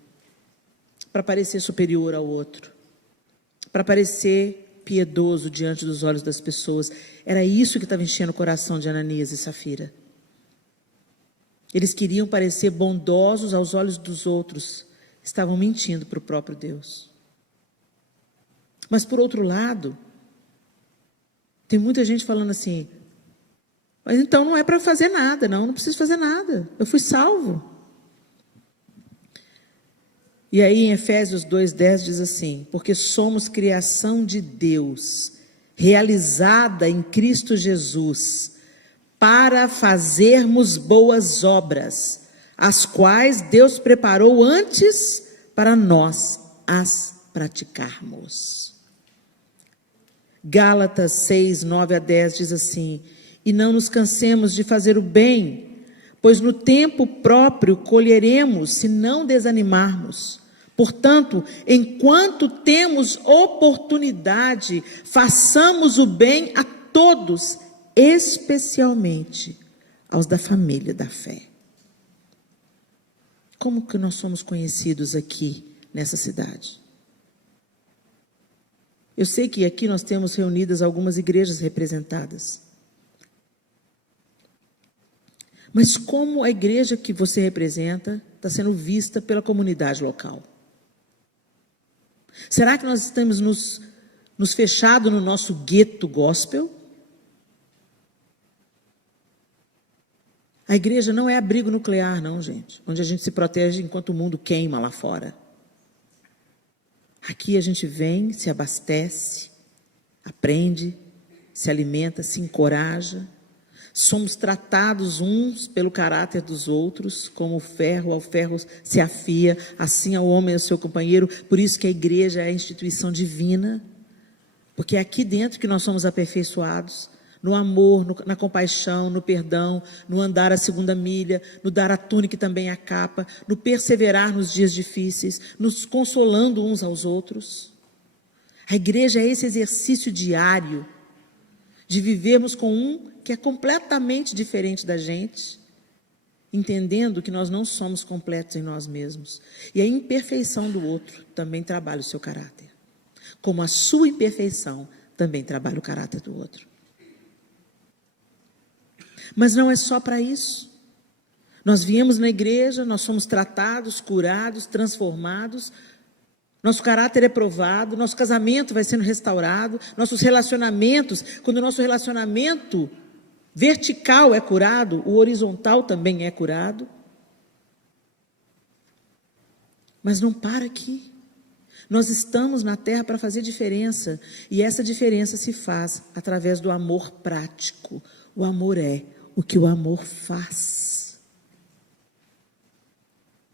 para parecer superior ao outro, para parecer piedoso diante dos olhos das pessoas. Era isso que estava enchendo o coração de Ananias e Safira. Eles queriam parecer bondosos aos olhos dos outros, estavam mentindo para o próprio Deus. Mas por outro lado, tem muita gente falando assim, mas então não é para fazer nada, não preciso fazer nada, eu fui salvo. E aí em Efésios 2,10 diz assim, porque somos criação de Deus, realizada em Cristo Jesus, para fazermos boas obras, as quais Deus preparou antes para nós as praticarmos. Gálatas 6, 9 a 10 diz assim, e não nos cansemos de fazer o bem, pois no tempo próprio colheremos, se não desanimarmos. Portanto, enquanto temos oportunidade, façamos o bem a todos, especialmente aos da família da fé. Como que nós somos conhecidos aqui nessa cidade? Eu sei que aqui nós temos reunidas algumas igrejas representadas. Mas como a igreja que você representa está sendo vista pela comunidade local? Será que nós estamos nos fechado no nosso gueto gospel? A igreja não é abrigo nuclear, não, gente, onde a gente se protege enquanto o mundo queima lá fora. Aqui a gente vem, se abastece, aprende, se alimenta, se encoraja. Somos tratados uns pelo caráter dos outros, como o ferro ao ferro se afia, assim ao homem ao seu companheiro. Por isso que a igreja é a instituição divina, porque é aqui dentro que nós somos aperfeiçoados, no amor, na compaixão, no perdão, no andar a segunda milha, no dar a túnica e também a capa, no perseverar nos dias difíceis, nos consolando uns aos outros. A igreja é esse exercício diário de vivermos com um que é completamente diferente da gente, entendendo que nós não somos completos em nós mesmos. E a imperfeição do outro também trabalha o seu caráter. Como a sua imperfeição também trabalha o caráter do outro. Mas não é só para isso. Nós viemos na igreja, nós somos tratados, curados, transformados. Nosso caráter é provado, nosso casamento vai sendo restaurado, nossos relacionamentos, quando o nosso relacionamento vertical é curado, o horizontal também é curado. Mas não para aqui. Nós estamos na terra para fazer diferença, e essa diferença se faz através do amor prático. O amor é o que o amor faz.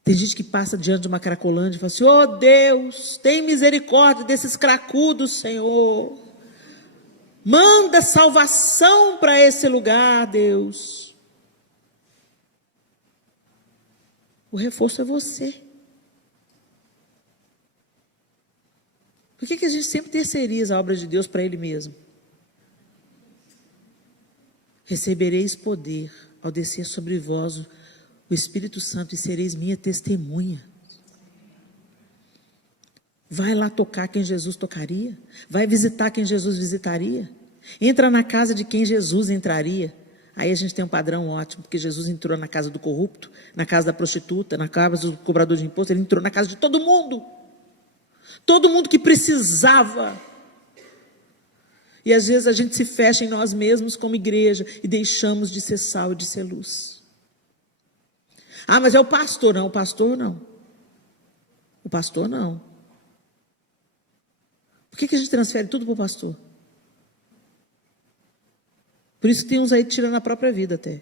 Tem gente que passa diante de uma cracolândia e fala assim: oh Deus, tem misericórdia desses cracudos, Senhor. Manda salvação para esse lugar, Deus. O reforço é você. Por que a gente sempre terceiriza a obra de Deus para Ele mesmo? Recebereis poder ao descer sobre vós o Espírito Santo e sereis minha testemunha. Vai lá tocar quem Jesus tocaria. Vai visitar quem Jesus visitaria. Entra na casa de quem Jesus entraria. Aí a gente tem um padrão ótimo, porque Jesus entrou na casa do corrupto, na casa da prostituta, na casa do cobrador de imposto. Ele entrou na casa de todo mundo. Todo mundo que precisava. E às vezes a gente se fecha em nós mesmos como igreja e deixamos de ser sal e de ser luz. Ah, mas é o pastor. Não, o pastor não. O pastor não. Por que a gente transfere tudo para o pastor? Por isso que tem uns aí tirando a própria vida até.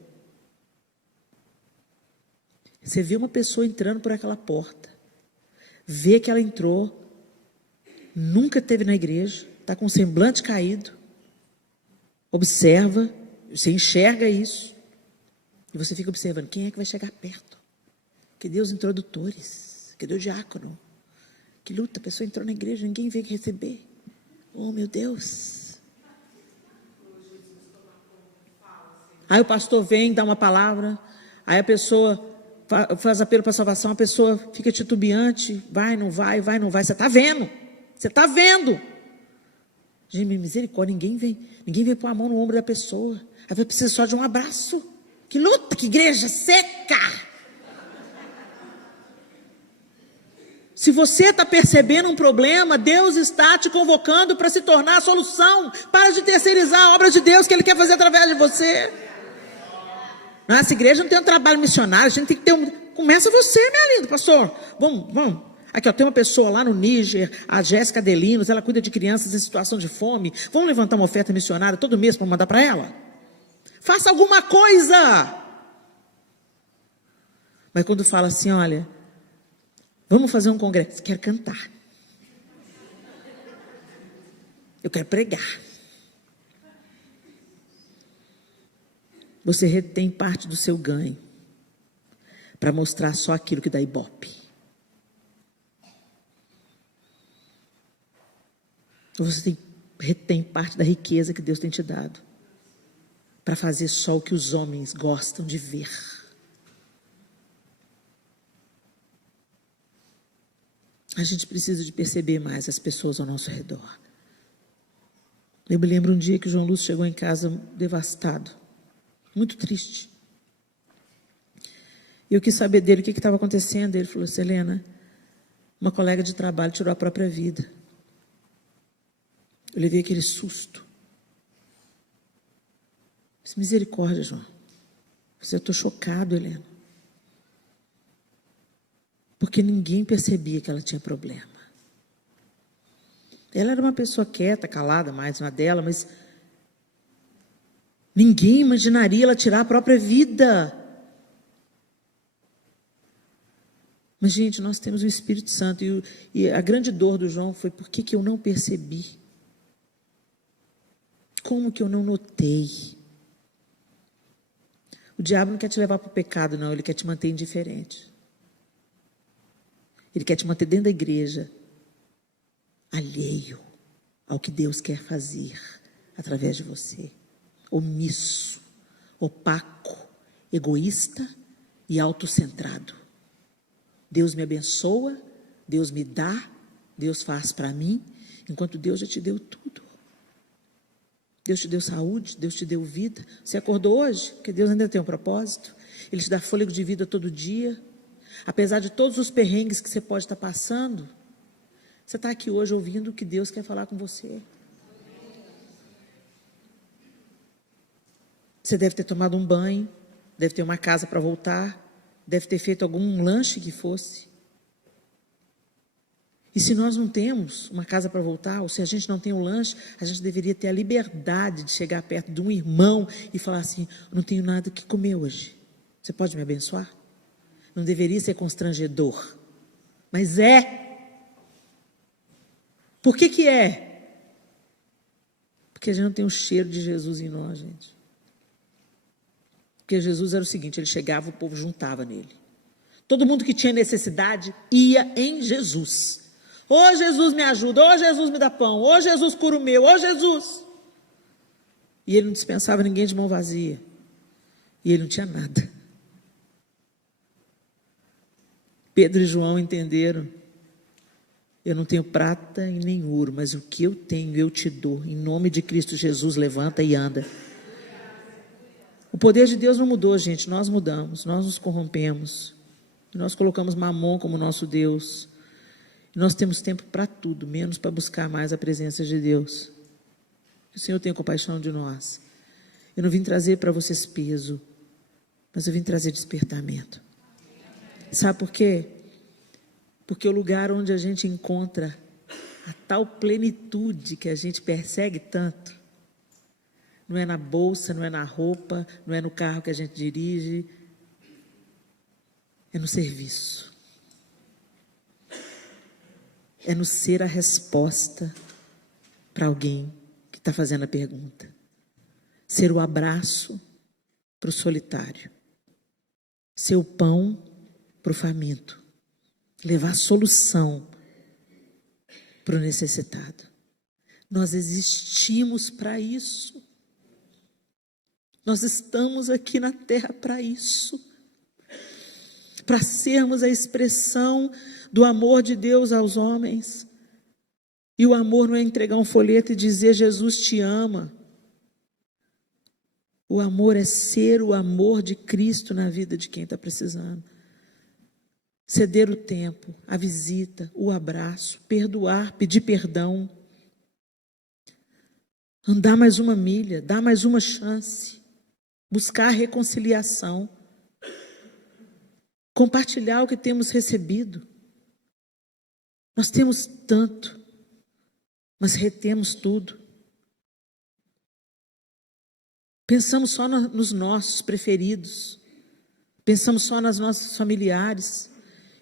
Você vê uma pessoa entrando por aquela porta, vê que ela entrou, nunca esteve na igreja, está com o semblante caído, observa, você enxerga isso, e você fica observando, quem é que vai chegar perto? Que Deus introdutores, que Deus diácono, que luta, a pessoa entrou na igreja, ninguém veio receber. Oh, meu Deus. Aí o pastor vem, dá uma palavra, aí a pessoa faz apelo para a salvação, a pessoa fica titubeante, vai, não vai, você está vendo, gente, misericórdia, ninguém vem pôr a mão no ombro da pessoa, aí vai precisar só de um abraço, que luta, que igreja seca. Se você está percebendo um problema, Deus está te convocando para se tornar a solução, para de terceirizar a obra de Deus que Ele quer fazer através de você. Nossa igreja não tem um trabalho missionário, a gente tem que ter um... Começa você, minha linda, pastor. Vamos. Aqui, ó, tem uma pessoa lá no Níger, a Jéssica Adelinos, ela cuida de crianças em situação de fome. Vamos levantar uma oferta missionária todo mês para mandar para ela? Faça alguma coisa. Mas quando fala assim, olha, vamos fazer um congresso, quero cantar. Eu quero pregar. Você retém parte do seu ganho para mostrar só aquilo que dá ibope. Você retém parte da riqueza que Deus tem te dado para fazer só o que os homens gostam de ver. A gente precisa de perceber mais as pessoas ao nosso redor. Eu me lembro um dia que o João Lúcio chegou em casa devastado, muito triste. E eu quis saber dele o que estava acontecendo. Ele falou assim: Helena, uma colega de trabalho tirou a própria vida. Eu levei aquele susto. Disse, misericórdia, João. Eu estou chocado, Helena. Porque ninguém percebia que ela tinha problema. Ela era uma pessoa quieta, calada, mais uma dela, mas Ninguém imaginaria ela tirar a própria vida. Mas, gente, nós temos o Espírito Santo. E a grande dor do João foi: por que eu não percebi? Como que eu não notei? O diabo não quer te levar para o pecado, não. Ele quer te manter indiferente. Ele quer te manter dentro da igreja, alheio ao que Deus quer fazer através de você. Omisso, opaco, egoísta e autocentrado. Deus me abençoa, Deus me dá, Deus faz para mim, enquanto Deus já te deu tudo. Deus te deu saúde, Deus te deu vida. Você acordou hoje? Porque Deus ainda tem um propósito. Ele te dá fôlego de vida todo dia. Apesar de todos os perrengues que você pode estar passando, você está aqui hoje ouvindo o que Deus quer falar com você. Você deve ter tomado um banho, deve ter uma casa para voltar, deve ter feito algum lanche que fosse. E se nós não temos uma casa para voltar, ou se a gente não tem um lanche, a gente deveria ter a liberdade de chegar perto de um irmão e falar assim: não tenho nada que comer hoje, você pode me abençoar? Não deveria ser constrangedor, mas é. Por que é? Porque a gente não tem o cheiro de Jesus em nós, gente. Porque Jesus era o seguinte: ele chegava, o povo juntava nele. Todo mundo que tinha necessidade ia em Jesus. Ô Jesus, me ajuda, ô Jesus, me dá pão, ô Jesus, cura o meu, ô Jesus. E ele não dispensava ninguém de mão vazia. E ele não tinha nada. Pedro e João entenderam: eu não tenho prata e nem ouro, mas o que eu tenho eu te dou. Em nome de Cristo Jesus, levanta e anda. O poder de Deus não mudou, gente. Nós mudamos, nós nos corrompemos. Nós colocamos Mamon como nosso Deus. Nós temos tempo para tudo, menos para buscar mais a presença de Deus. O Senhor tem compaixão de nós. Eu não vim trazer para vocês peso, mas eu vim trazer despertamento. Sabe por quê? Porque o lugar onde a gente encontra a tal plenitude que a gente persegue tanto, não é na bolsa, não é na roupa, não é no carro que a gente dirige, é no serviço. É no ser a resposta para alguém que está fazendo a pergunta. Ser o abraço para o solitário. Ser o pão para o faminto. Levar solução para o necessitado. Nós existimos para isso. Nós estamos aqui na terra para isso. Para sermos a expressão do amor de Deus aos homens. E o amor não é entregar um folheto e dizer Jesus te ama. O amor é ser o amor de Cristo na vida de quem está precisando. Ceder o tempo, a visita, o abraço, perdoar, pedir perdão. Andar mais uma milha, dar mais uma chance. Buscar a reconciliação. Compartilhar o que temos recebido. Nós temos tanto, mas retemos tudo. Pensamos só nos nossos preferidos. Pensamos só nas nossas familiares.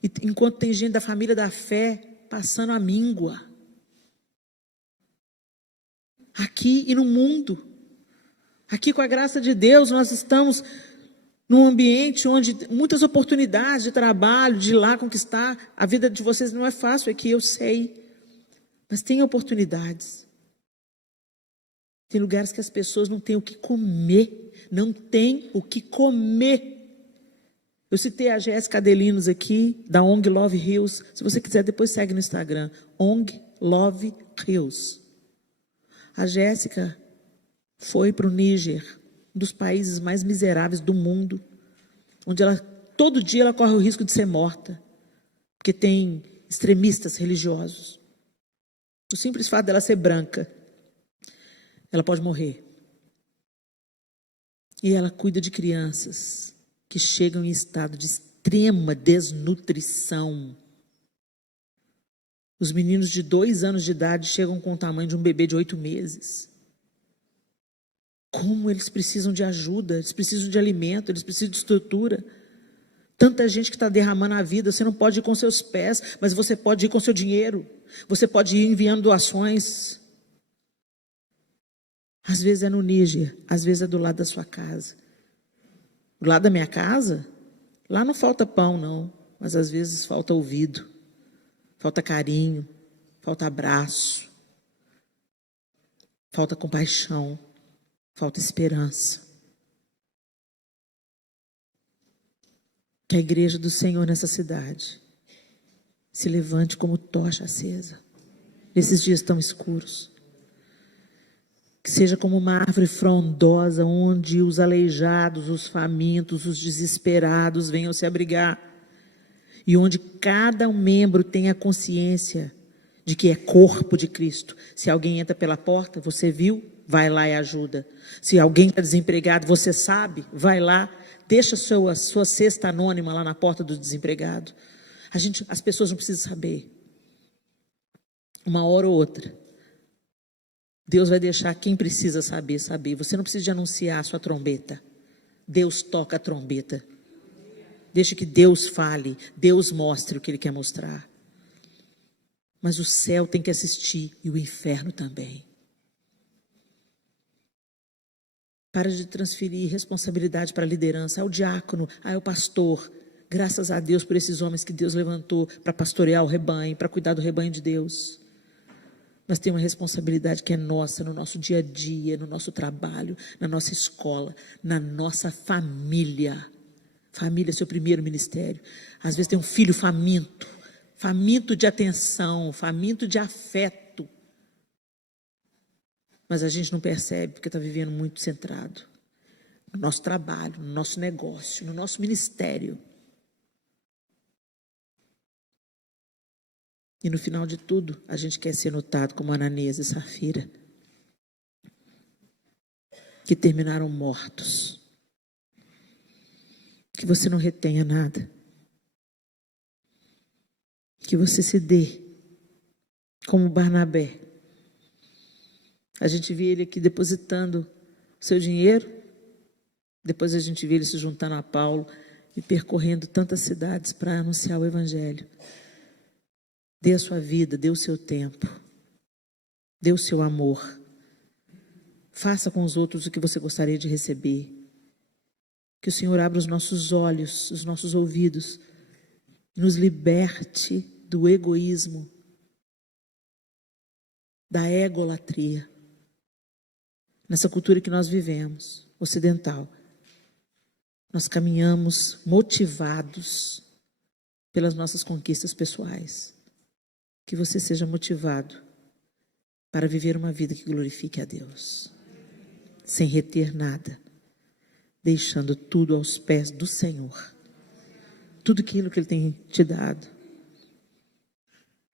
E, enquanto tem gente da família da fé passando a míngua. Aqui e no mundo. Aqui, com a graça de Deus, nós estamos num ambiente onde muitas oportunidades de trabalho, de ir lá conquistar. A vida de vocês não é fácil aqui, eu sei. Mas tem oportunidades. Tem lugares que as pessoas não têm o que comer. Não têm o que comer. Eu citei a Jéssica Adelinos aqui, da ONG Love Hills. Se você quiser, depois segue no Instagram. ONG Love Hills. A Jéssica foi para o Níger, um dos países mais miseráveis do mundo, onde todo dia ela corre o risco de ser morta, porque tem extremistas religiosos. O simples fato dela ser branca, ela pode morrer. E ela cuida de crianças que chegam em estado de extrema desnutrição. Os meninos de 2 anos de idade chegam com o tamanho de um bebê de 8 meses. Como eles precisam de ajuda, eles precisam de alimento, eles precisam de estrutura. Tanta gente que está derramando a vida, você não pode ir com seus pés, mas você pode ir com seu dinheiro, você pode ir enviando doações. Às vezes é no Níger, às vezes é do lado da sua casa. Do lado da minha casa, lá não falta pão não, mas às vezes falta ouvido, falta carinho, falta abraço, falta compaixão, falta esperança. Que a igreja do Senhor nessa cidade se levante como tocha acesa, nesses dias tão escuros. Que seja como uma árvore frondosa, onde os aleijados, os famintos, os desesperados venham se abrigar. E onde cada membro tenha consciência de que é corpo de Cristo. Se alguém entra pela porta, você viu, vai lá e ajuda. Se alguém está desempregado, você sabe, vai lá, deixa a sua cesta anônima lá na porta do desempregado. As pessoas não precisam saber. Uma hora ou outra, Deus vai deixar quem precisa saber, saber. Você não precisa de anunciar a sua trombeta. Deus toca a trombeta. Deixa que Deus fale, Deus mostre o que Ele quer mostrar. Mas o céu tem que assistir e o inferno também. Para de transferir responsabilidade para a liderança, ao diácono, ao pastor. Graças a Deus por esses homens que Deus levantou para pastorear o rebanho, para cuidar do rebanho de Deus. Nós temos uma responsabilidade que é nossa, no nosso dia a dia, no nosso trabalho, na nossa escola, na nossa família. Família é seu primeiro ministério. Às vezes tem um filho faminto, faminto de atenção, faminto de afeto. Mas a gente não percebe porque está vivendo muito centrado no nosso trabalho, no nosso negócio, no nosso ministério. E no final de tudo, a gente quer ser notado como Ananias e Safira, que terminaram mortos. Que você não retenha nada. Que você se dê como Barnabé. A gente vê ele aqui depositando seu dinheiro, depois a gente vê ele se juntando a Paulo e percorrendo tantas cidades para anunciar o Evangelho. Dê a sua vida, dê o seu tempo, dê o seu amor. Faça com os outros o que você gostaria de receber. Que o Senhor abra os nossos olhos, os nossos ouvidos, nos liberte do egoísmo, da egolatria. Nessa cultura que nós vivemos, ocidental, nós caminhamos motivados pelas nossas conquistas pessoais. Que você seja motivado para viver uma vida que glorifique a Deus, sem reter nada, deixando tudo aos pés do Senhor, tudo aquilo que Ele tem te dado.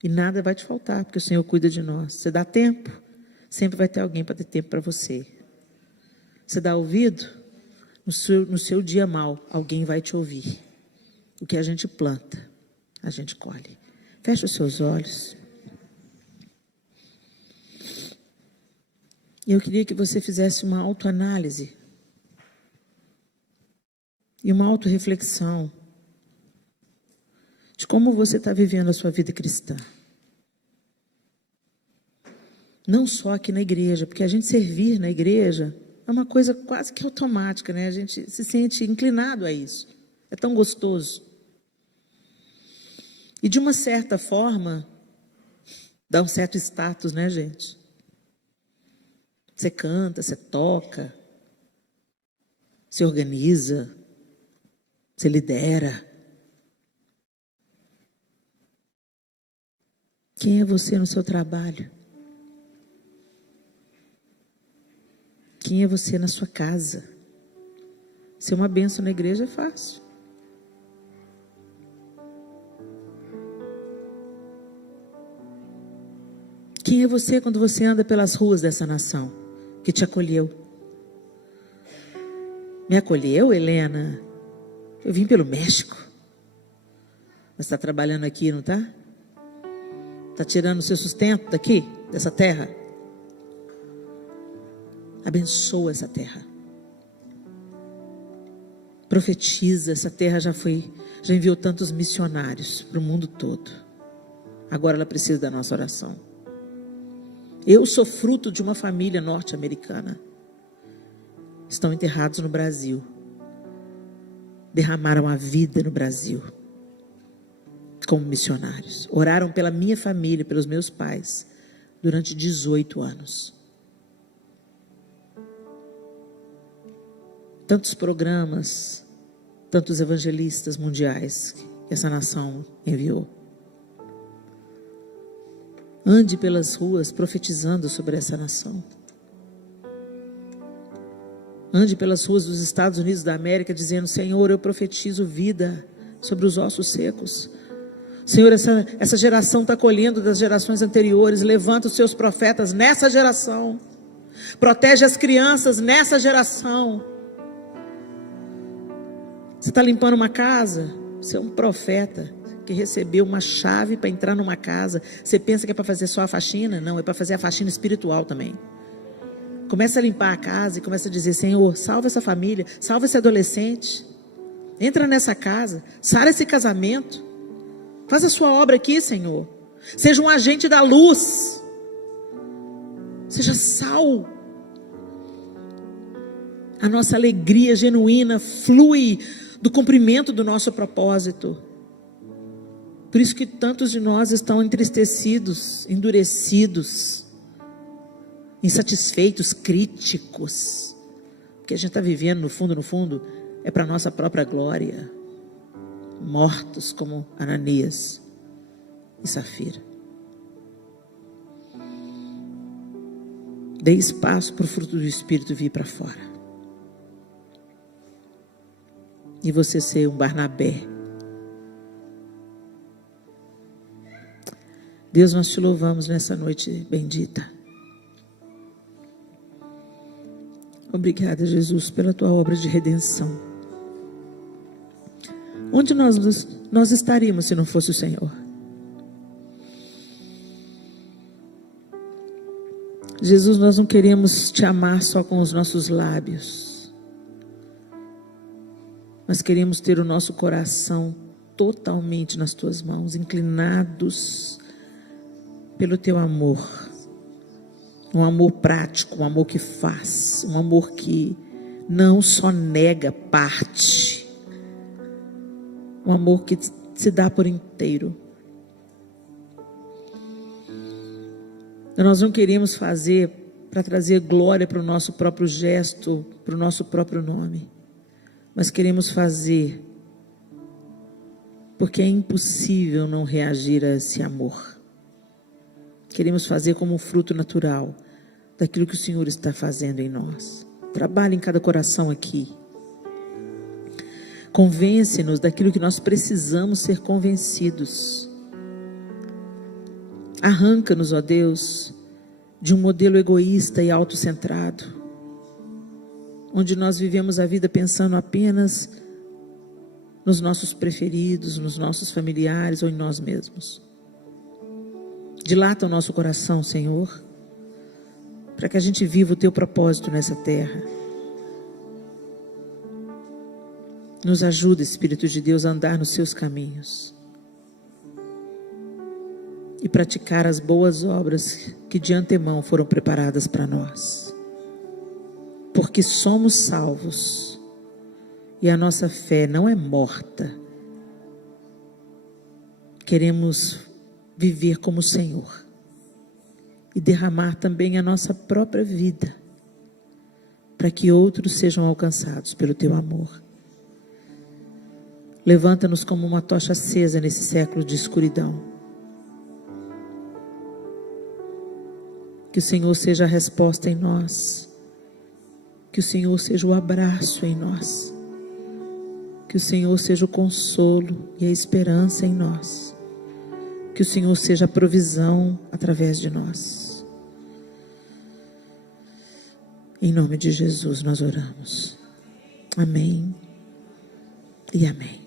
E nada vai te faltar, porque o Senhor cuida de nós. Você dá tempo, sempre vai ter alguém para ter tempo para você. Você dá ouvido, no seu dia mal, alguém vai te ouvir. O que a gente planta, a gente colhe. Feche os seus olhos. E eu queria que você fizesse uma autoanálise e uma autorreflexão de como você está vivendo a sua vida cristã. Não só aqui na igreja, porque a gente servir na igreja é uma coisa quase que automática, né? A gente se sente inclinado a isso. É tão gostoso. E de uma certa forma, dá um certo status, né, gente? Você canta, você toca, você organiza, você lidera. Quem é você no seu trabalho? Quem é você na sua casa? Ser uma bênção na igreja é fácil. Quem é você quando você anda pelas ruas dessa nação que te acolheu? Me acolheu, Helena? Eu vim pelo México. Mas está trabalhando aqui, não está? Está tirando o seu sustento daqui, dessa terra? Abençoa essa terra. Profetiza, essa terra já enviou tantos missionários para o mundo todo. Agora ela precisa da nossa oração. Eu sou fruto de uma família norte-americana. Estão enterrados no Brasil. Derramaram a vida no Brasil como missionários. Oraram pela minha família, pelos meus pais, durante 18 anos. Tantos programas, tantos evangelistas mundiais que essa nação enviou. Ande pelas ruas profetizando sobre essa nação. Ande pelas ruas dos Estados Unidos da América dizendo: Senhor, eu profetizo vida sobre os ossos secos. Senhor, essa geração está colhendo das gerações anteriores. Levanta os seus profetas nessa geração. Protege as crianças nessa geração. Você está limpando uma casa? Você é um profeta que recebeu uma chave para entrar numa casa. Você pensa que é para fazer só a faxina? Não, é para fazer a faxina espiritual também. Começa a limpar a casa e começa a dizer: Senhor, salva essa família, salva esse adolescente. Entra nessa casa, sara esse casamento. Faz a sua obra aqui, Senhor. Seja um agente da luz. Seja sal. A nossa alegria genuína flui do cumprimento do nosso propósito. Por isso que tantos de nós estão entristecidos, endurecidos, insatisfeitos, críticos. O que a gente está vivendo, no fundo, é para a nossa própria glória. Mortos como Ananias e Safira. Dê espaço para o fruto do Espírito vir para fora. E você ser um Barnabé. Deus, nós te louvamos nessa noite bendita. Obrigada, Jesus, pela tua obra de redenção. Onde nós estaríamos se não fosse o Senhor? Jesus, nós não queremos te amar só com os nossos lábios. Nós queremos ter o nosso coração totalmente nas tuas mãos, inclinados pelo teu amor. Um amor prático, um amor que faz, um amor que não só nega parte. Um amor que se dá por inteiro. Nós não queremos fazer para trazer glória para o nosso próprio gesto, para o nosso próprio nome. Mas queremos fazer porque é impossível não reagir a esse amor. Queremos fazer como um fruto natural daquilo que o Senhor está fazendo em nós. Trabalhe em cada coração aqui. Convence-nos daquilo que nós precisamos ser convencidos. Arranca-nos, ó Deus, de um modelo egoísta e autocentrado, onde nós vivemos a vida pensando apenas nos nossos preferidos, nos nossos familiares ou em nós mesmos. Dilata o nosso coração, Senhor, para que a gente viva o teu propósito nessa terra. Nos ajuda, Espírito de Deus, a andar nos seus caminhos e praticar as boas obras que de antemão foram preparadas para nós. Porque somos salvos e a nossa fé não é morta. Queremos viver como o Senhor e derramar também a nossa própria vida para que outros sejam alcançados pelo teu amor. Levanta-nos como uma tocha acesa nesse século de escuridão. Que o Senhor seja a resposta em nós. Que o Senhor seja o abraço em nós. Que o Senhor seja o consolo e a esperança em nós. Que o Senhor seja a provisão através de nós. Em nome de Jesus nós oramos. Amém e amém.